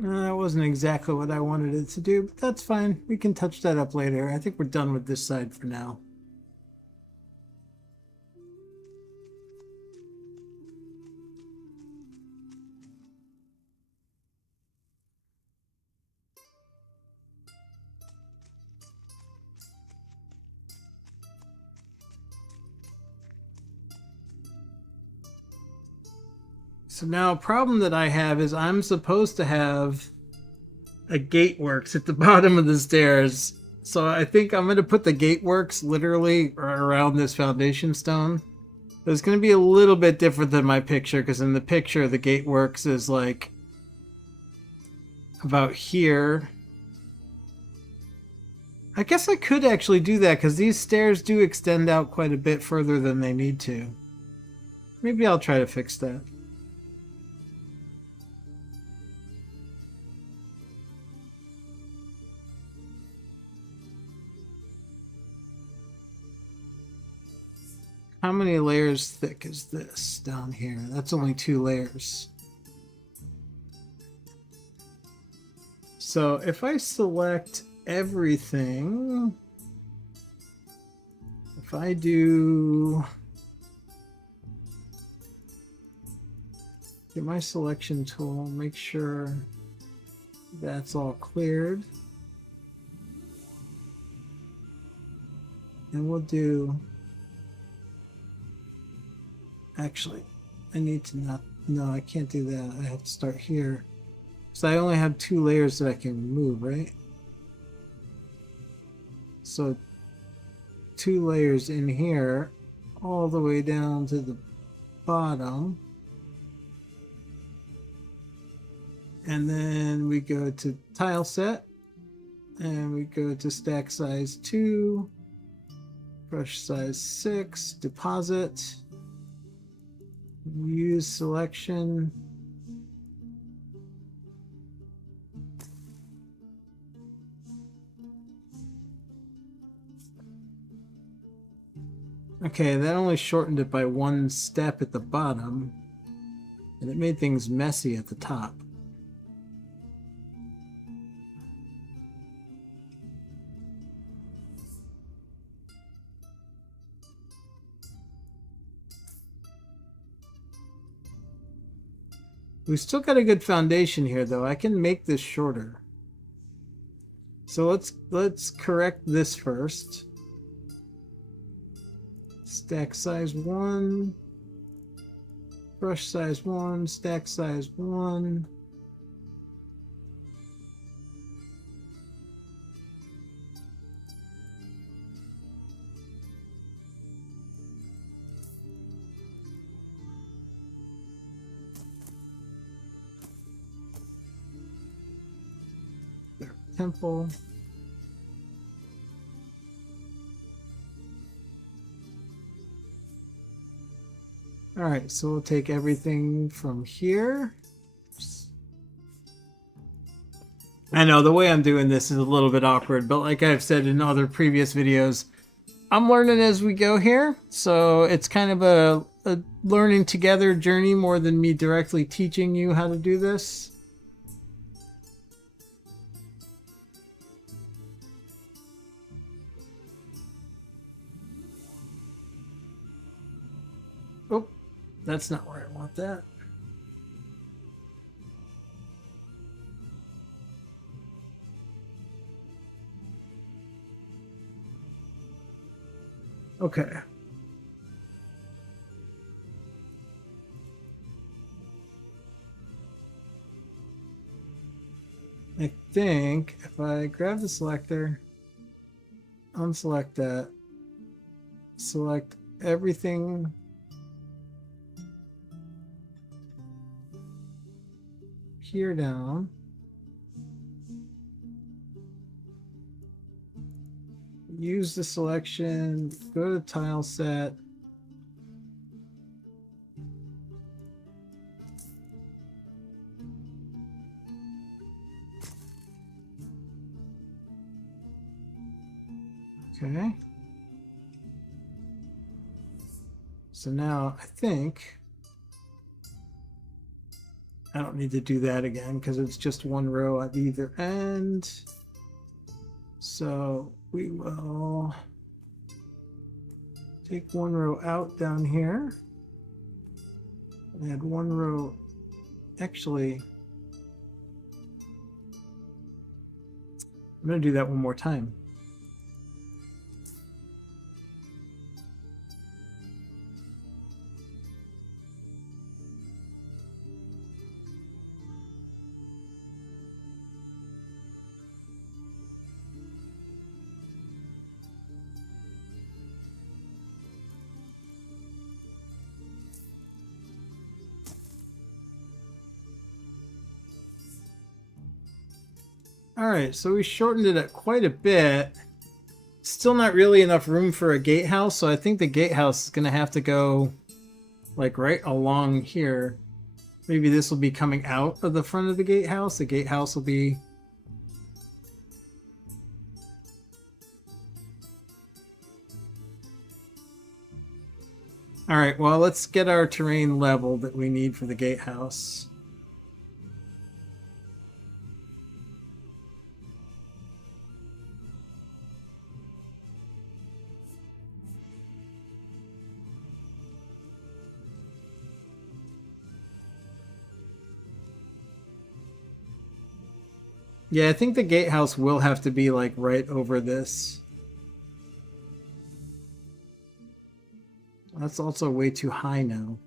That wasn't exactly what I wanted it to do, but that's fine. We can touch that up later. I think we're done with this side for now. So now a problem that I have is I'm supposed to have a gateworks at the bottom of the stairs. So I think I'm going to put the gateworks literally around this foundation stone. It's going to be a little bit different than my picture, because in the picture the gateworks is like about here. I guess I could actually do that because these stairs do extend out quite a bit further than they need to. Maybe I'll try to fix that. How many layers thick is this down here? That's only 2 layers. So if I select everything, if I do get my selection tool, make sure that's all cleared, and we'll do, actually I need to not, no, I can't do that. I have to start here. So I only have 2 layers that I can remove, right? So 2 layers in here, all the way down to the bottom. And then we go to tile set, and we go to stack size 2, brush size 6, deposit, use selection. Okay, that only shortened it by 1 step at the bottom, and it made things messy at the top. We still got a good foundation here, though. I can make this shorter. So let's correct this first. Stack size 1, brush size 1, stack size 1. There, temple. All right, so we'll take everything from here. I know the way I'm doing this is a little bit awkward, but like I've said in other previous videos, I'm learning as we go here. So it's kind of a learning together journey more than me directly teaching you how to do this. Oh, that's not where I want that. Okay. I think if I grab the selector, unselect that, select everything here down, use the selection, go to tile set, okay. So now I think I don't need to do that again because it's just 1 row at either end. So we will take 1 row out down here and add 1 row. Actually, I'm going to do that one more time. Alright, so we shortened it up quite a bit. Still not really enough room for a gatehouse, so I think the gatehouse is going to have to go like right along here. Maybe this will be coming out of the front of the gatehouse. The gatehouse will be... Alright, well, let's get our terrain level that we need for the gatehouse. Yeah, I think the gatehouse will have to be like right over this. That's also way too high now.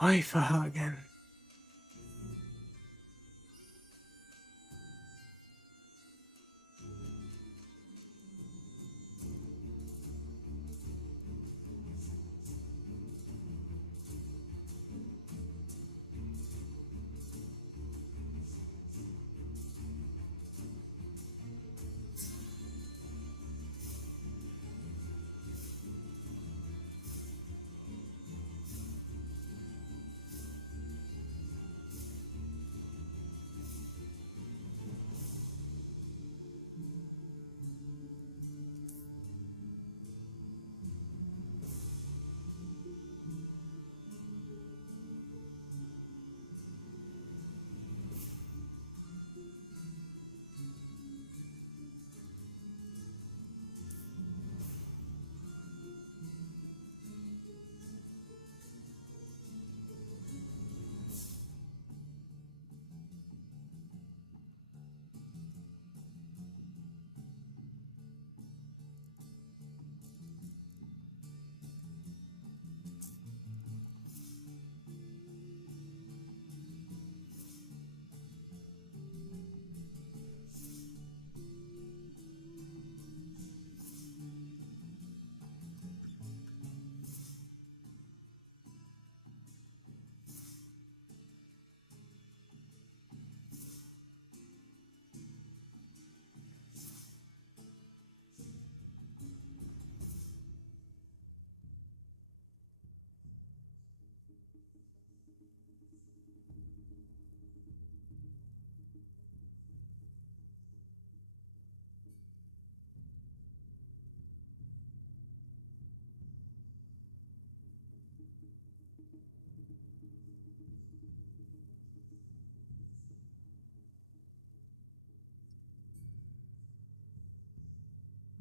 Eiferhagen.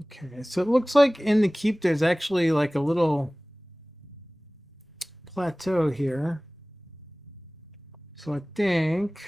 Okay, so it looks like in the keep there's actually like a little plateau here. So I think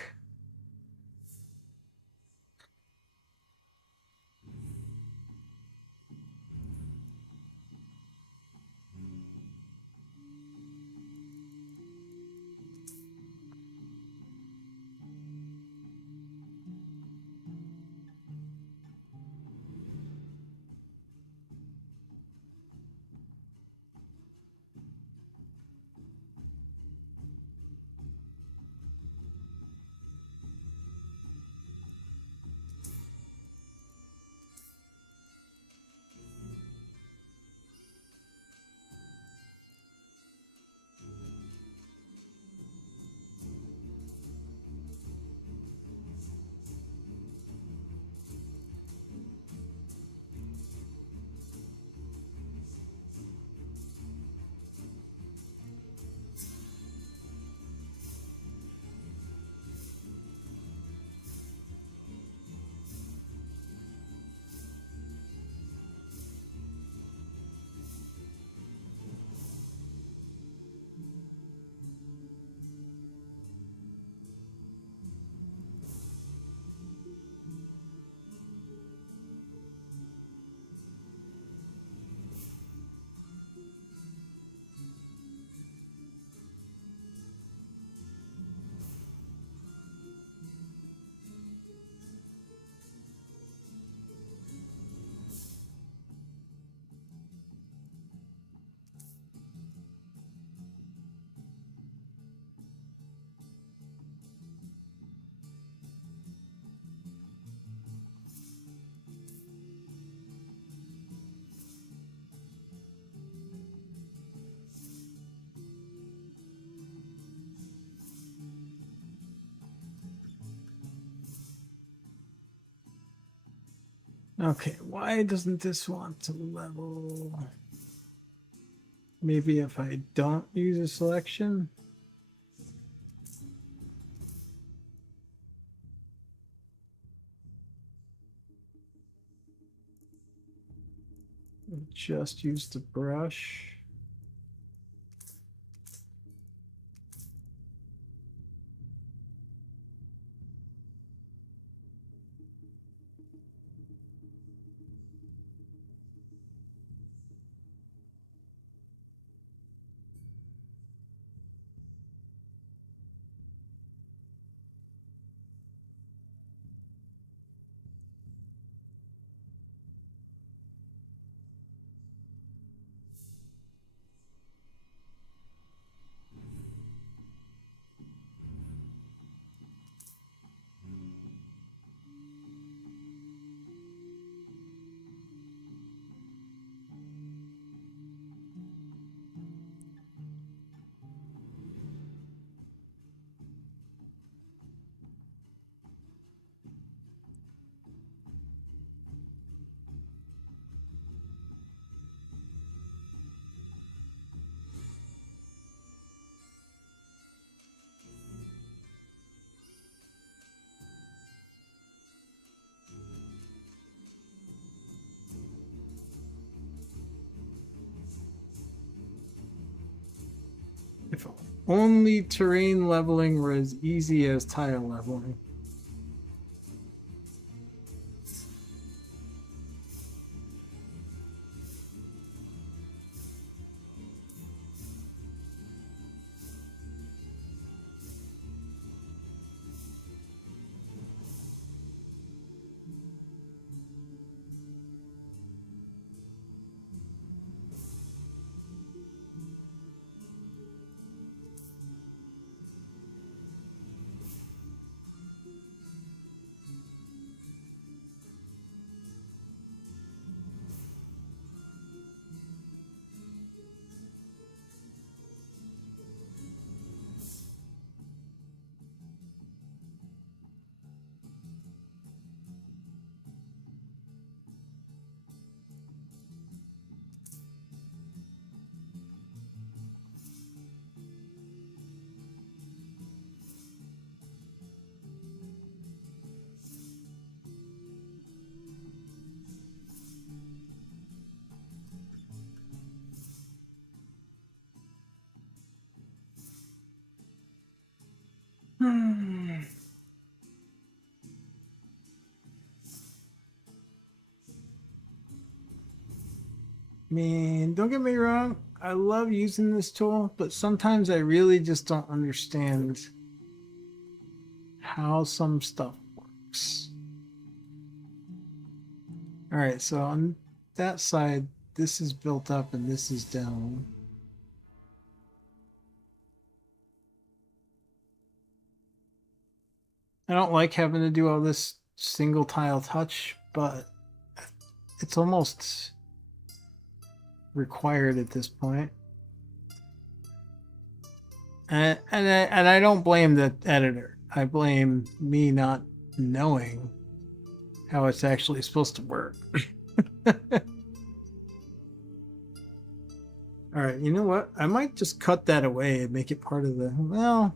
okay, why doesn't this want to level? Maybe if I don't use a selection. Just use the brush. If only terrain leveling were as easy as tile leveling. mean, don't get me wrong, I love using this tool, but sometimes I really just don't understand how some stuff works. All right, so on that side, this is built up and this is down. I don't like having to do all this single tile touch, but it's almost required at this point. And I don't blame the editor. I blame me not knowing how it's actually supposed to work. All right, you know what? I might just cut that away and make it part of the, well,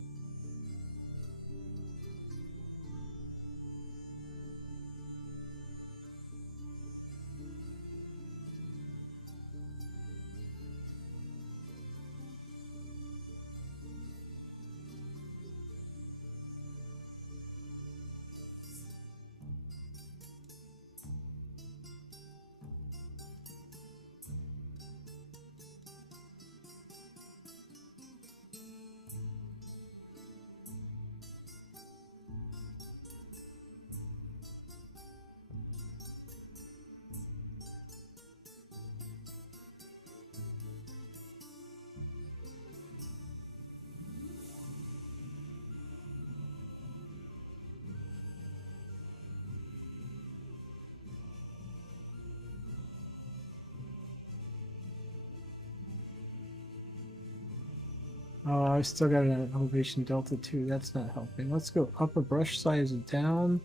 oh, I still got an elevation delta too. That's not helping. Let's go up a brush size down.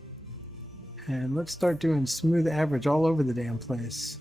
And let's start doing smooth average all over the damn place.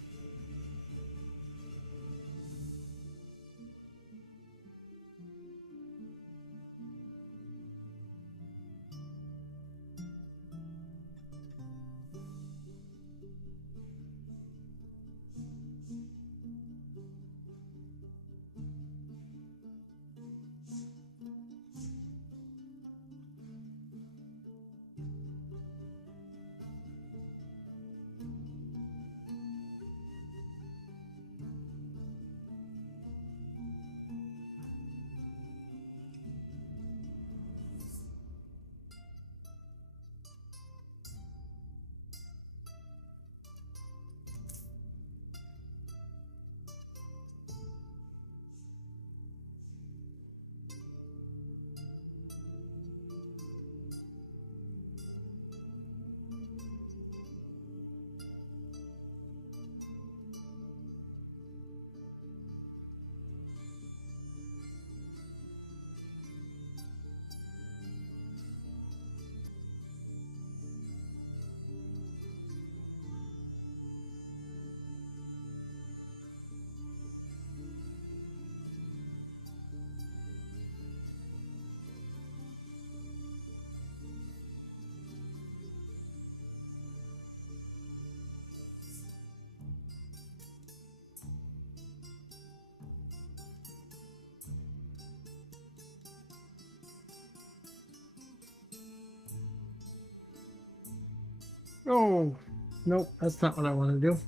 Oh, nope, that's not what I want to do.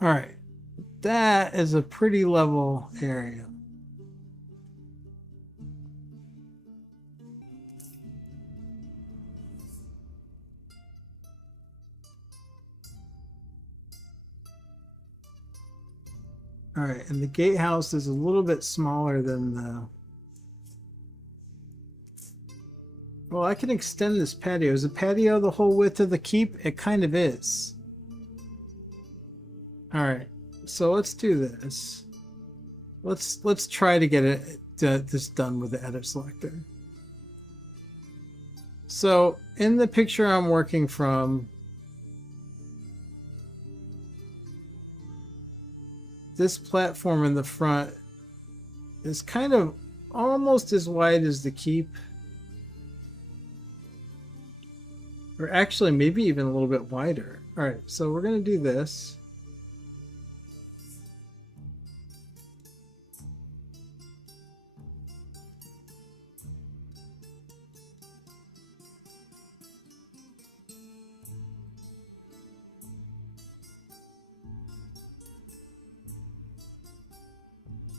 All right, that is a pretty level area. All right, and the gatehouse is a little bit smaller than the... Well, I can extend this patio. Is the patio the whole width of the keep? It kind of is. All right, So let's do this. Let's try to get this done with the edit selector. So in the picture I'm working from, this platform in the front is kind of almost as wide as the keep. Or actually, maybe even a little bit wider. All right, so we're going to do this.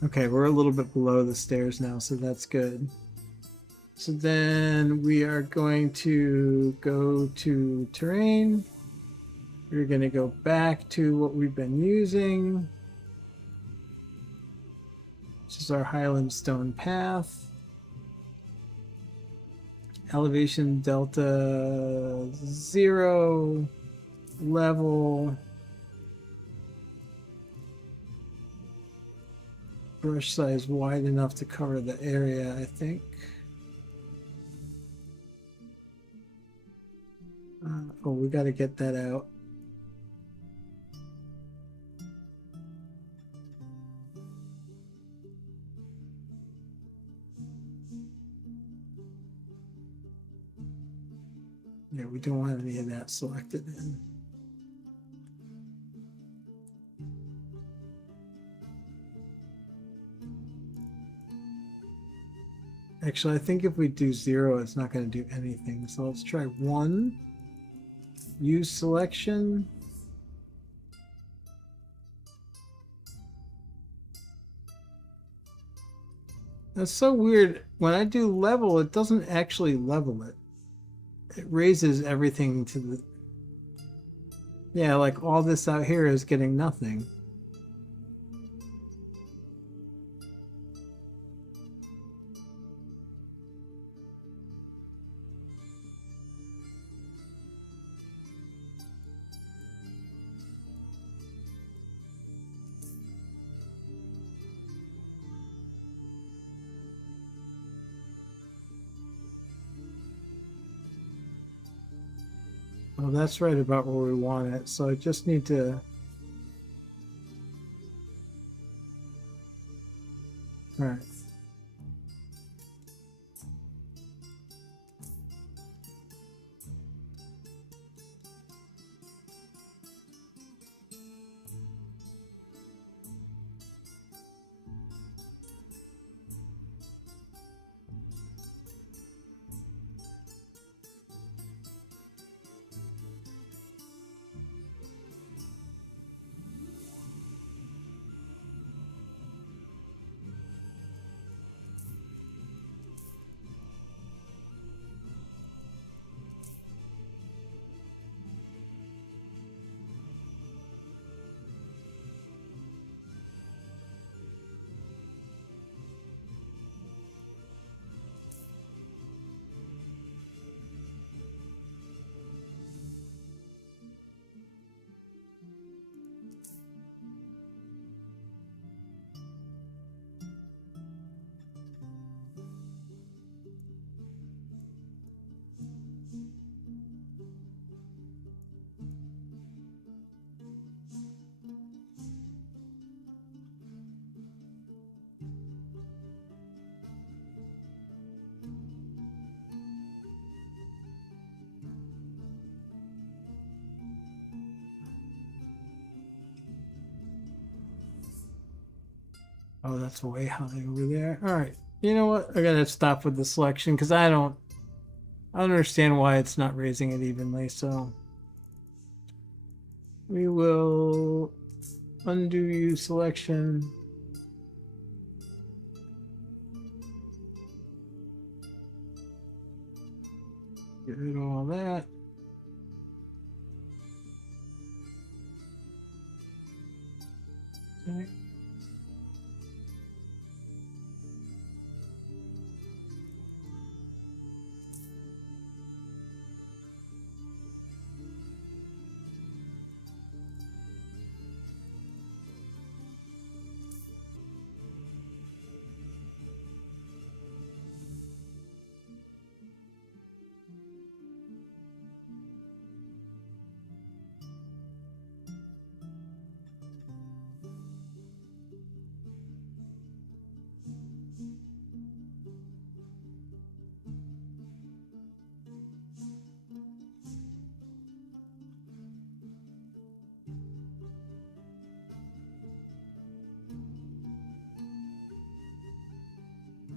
Okay, we're a little bit below the stairs now, so that's good. So then we are going to go to terrain. We're going to go back to what we've been using, which is our Highland Stone path. Elevation delta 0, level, brush size wide enough to cover the area, I think. Oh, we got to get that out. Yeah, we don't want any of that selected in. Actually, I think if we do 0, it's not going to do anything. So let's try 1. Use selection. That's so weird. When I do level, it doesn't actually level it. It raises everything to the... Yeah, like all this out here is getting nothing. Well, that's right about where we want it. So I just need to... All right. Oh, that's way high over there. All right. You know what? I gotta stop with the selection because I don't understand why it's not raising it evenly. So we will undo use selection. Get rid of all that. Okay.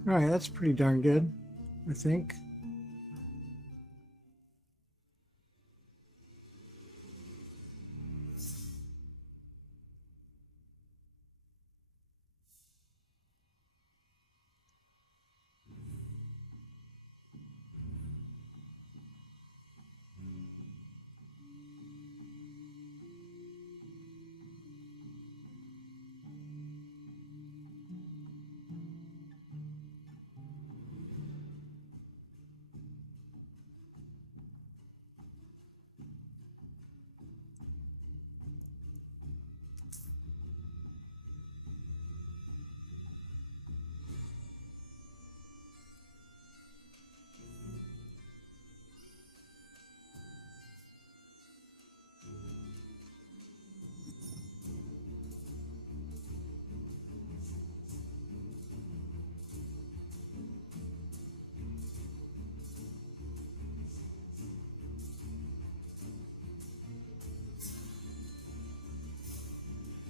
All right, that's pretty darn good, I think.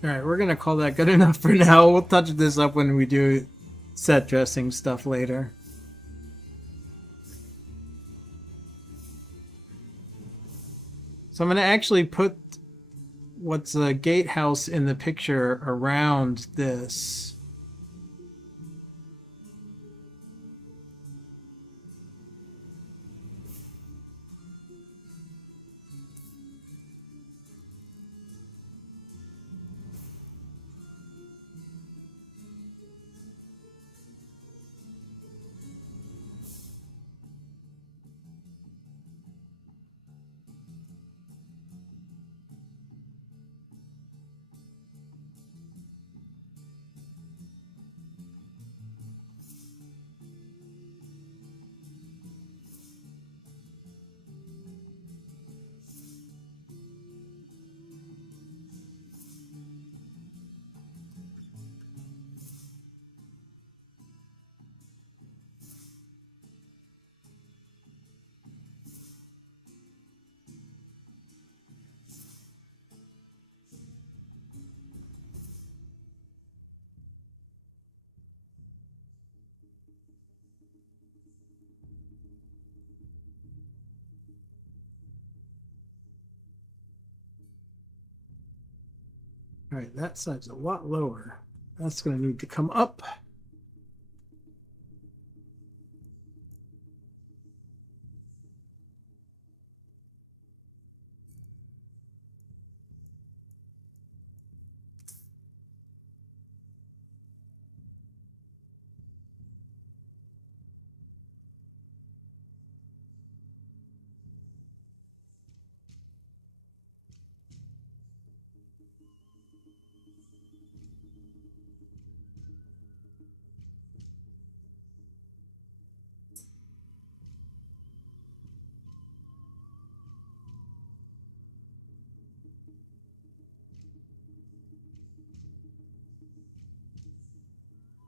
All right, we're gonna call that good enough for now. We'll touch this up when we do set dressing stuff later. So I'm gonna actually put what's a gatehouse in the picture around this. All right, that side's a lot lower. That's going to need to come up.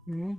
Okay.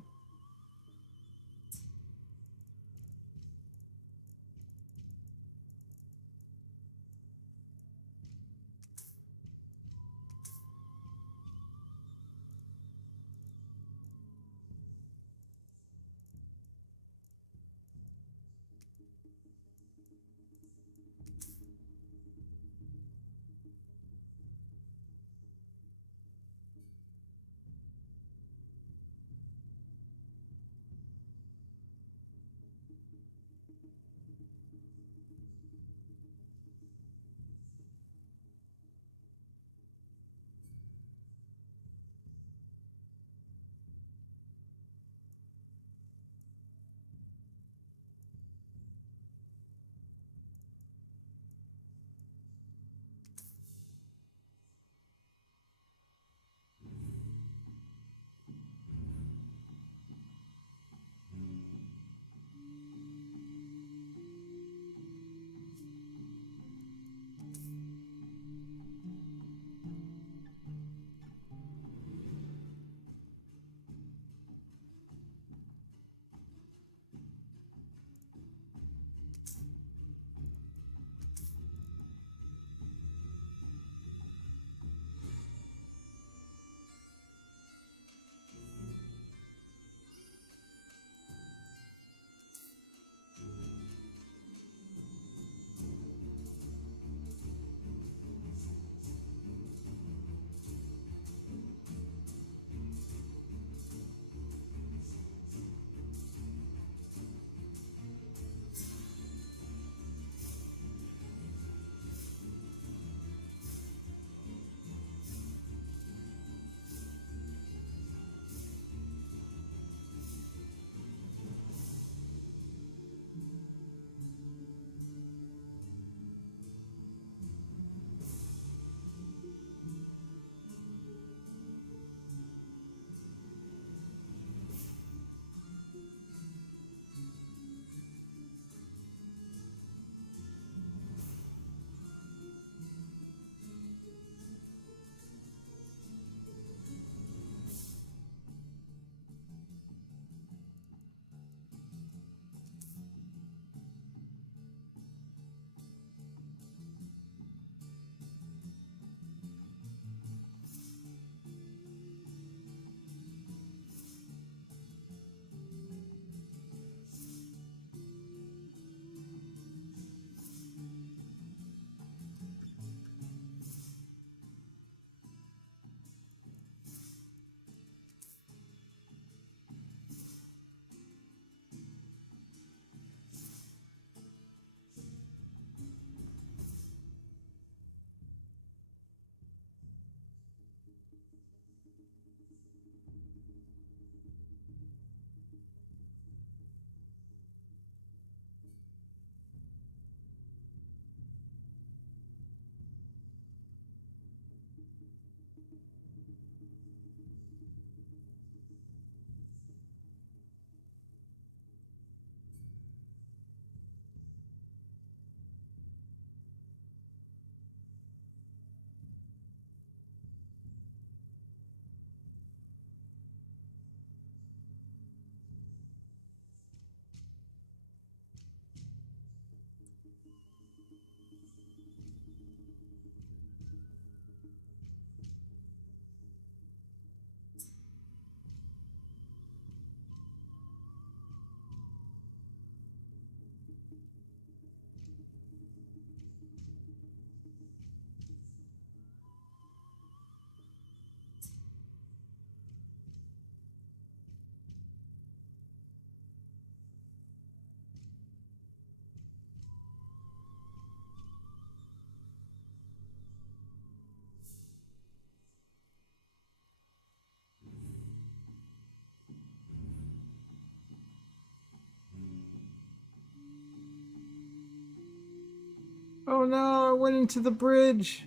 Oh no, I went into the bridge.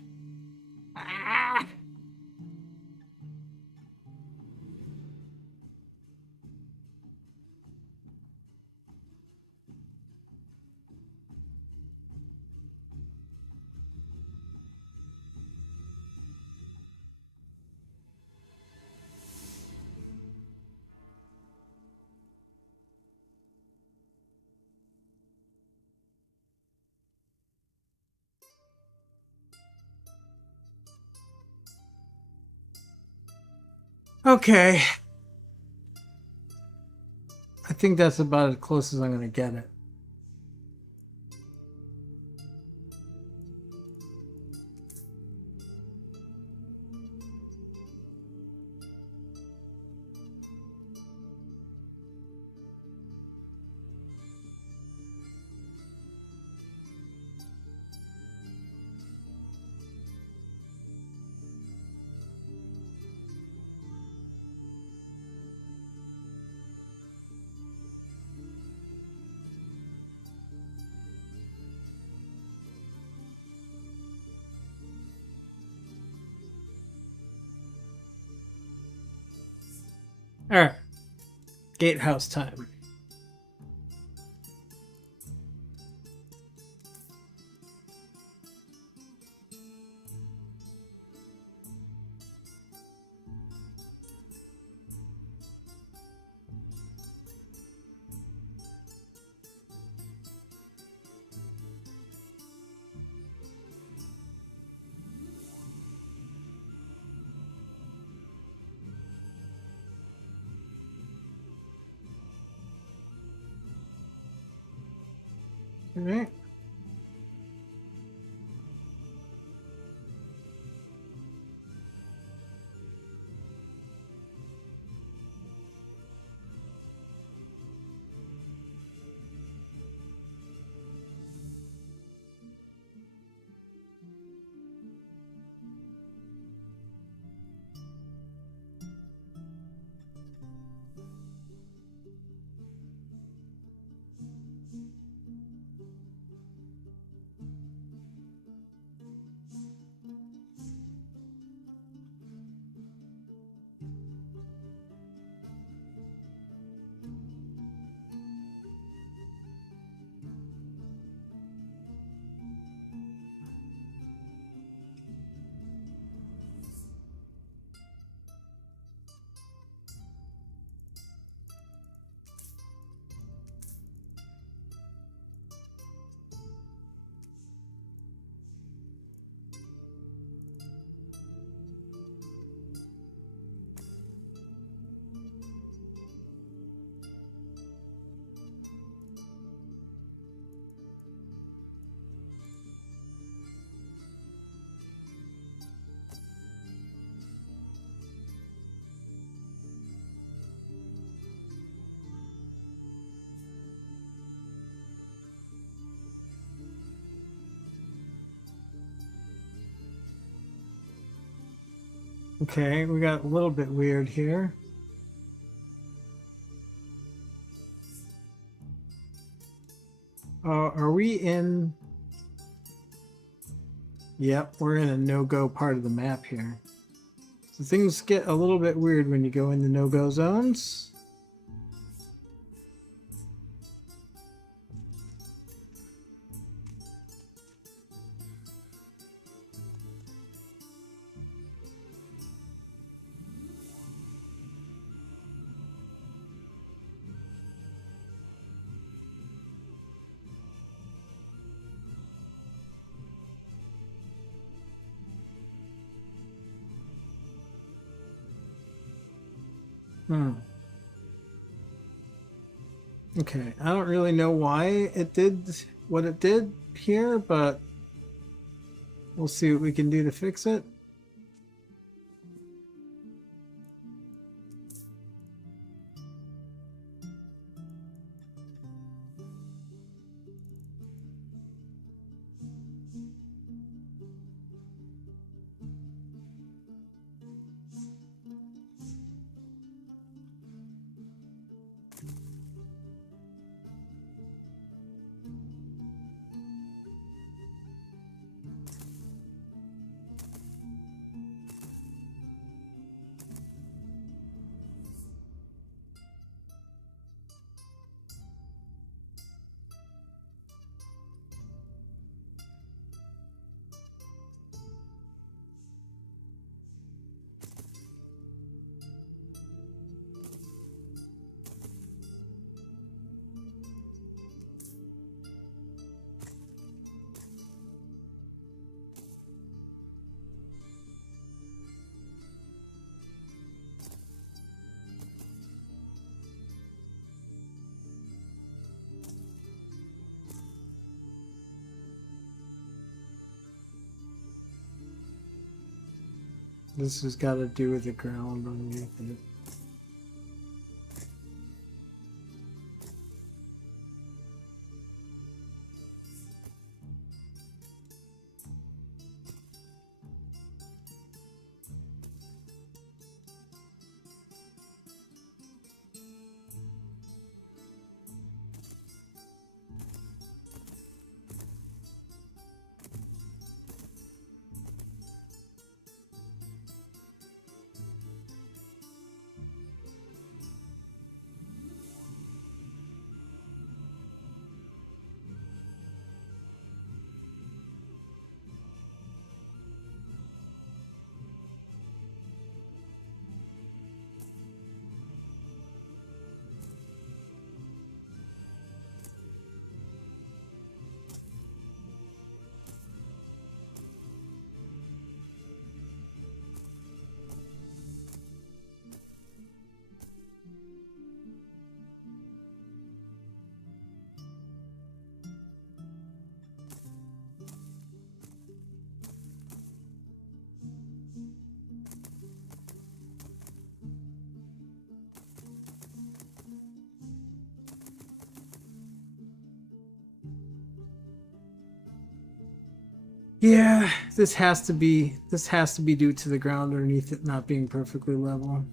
Ah! Okay. I think that's about as close as I'm going to get it. All right. Gatehouse time. All right. Okay, we got a little bit weird here. Are we in? Yep, we're in a no-go part of the map here. So things get a little bit weird when you go into no-go zones. Okay, I don't really know why it did what it did here, but we'll see what we can do to fix it. This has got to do with the ground underneath it. Yeah, this has to be due to the ground underneath it not being perfectly level.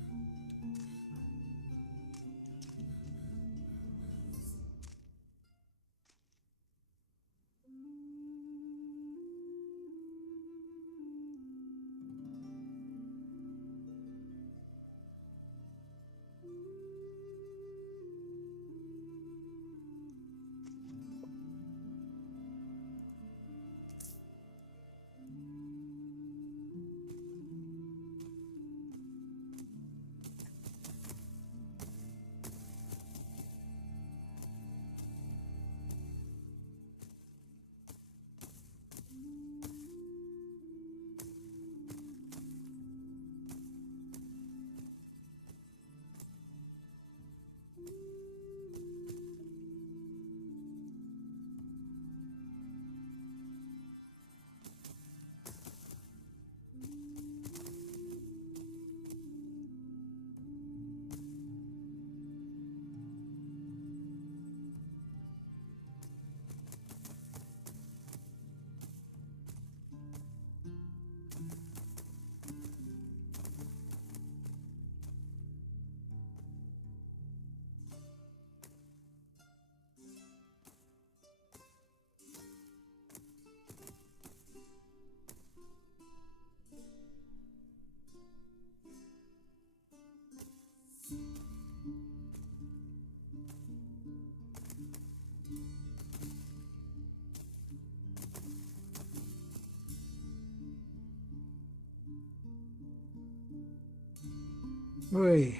Oy.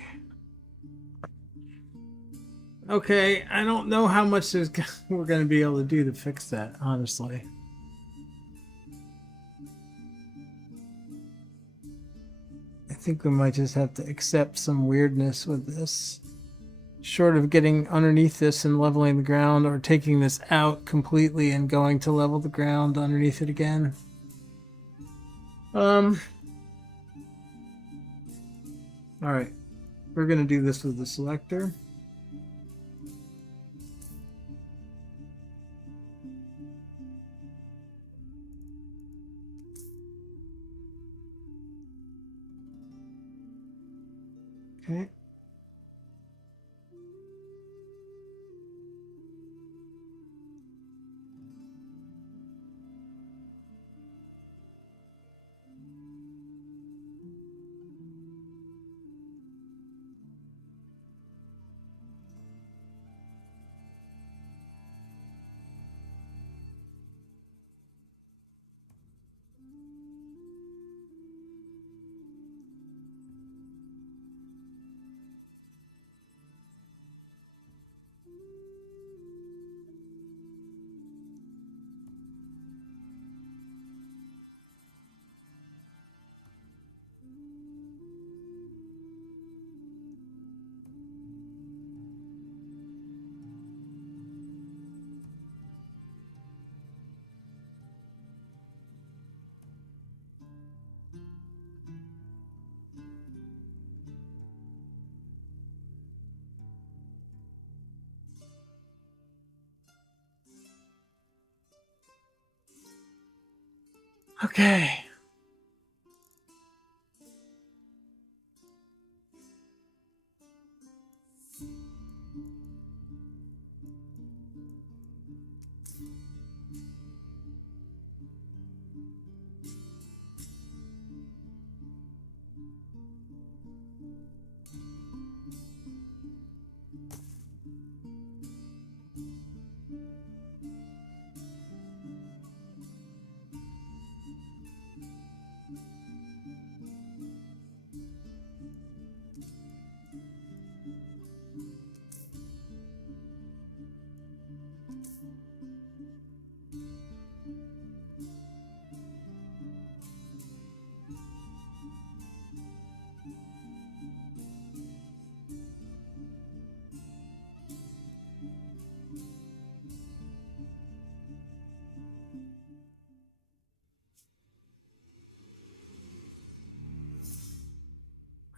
Okay, I don't know how much we're going to be able to do to fix that, honestly. I think we might just have to accept some weirdness with this. Short of getting underneath this and leveling the ground, or taking this out completely and going to level the ground underneath it again. Alright. We're going to do this with the selector. Okay. Okay.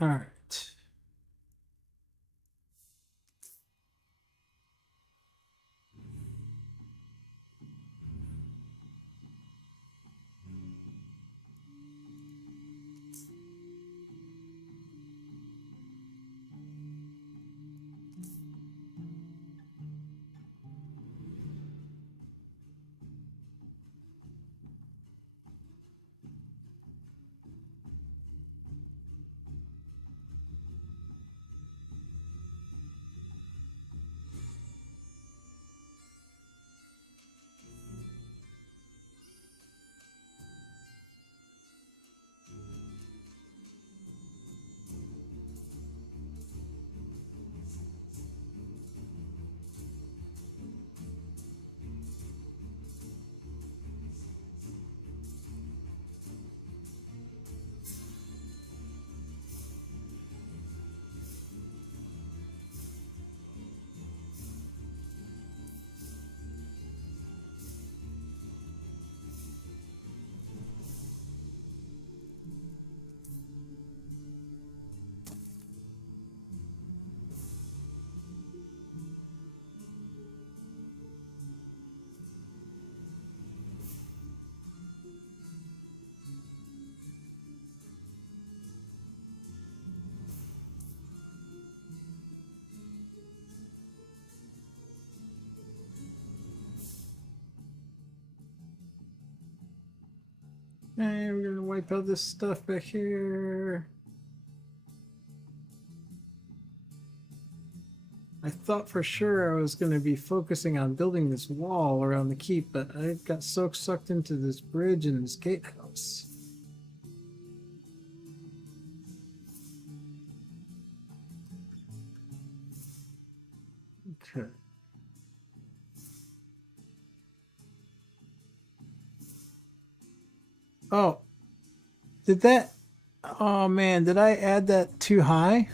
All right. Okay, we're gonna wipe out this stuff back here. I thought for sure I was going to be focusing on building this wall around the keep, but I got so sucked into this bridge and this gatehouse. Oh, did that? Oh man, did I add that too high?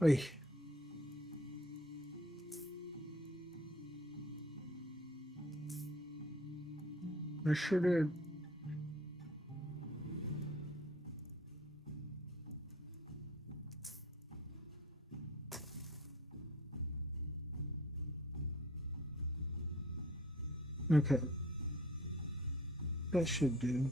Wait. I sure did. Okay. That should do.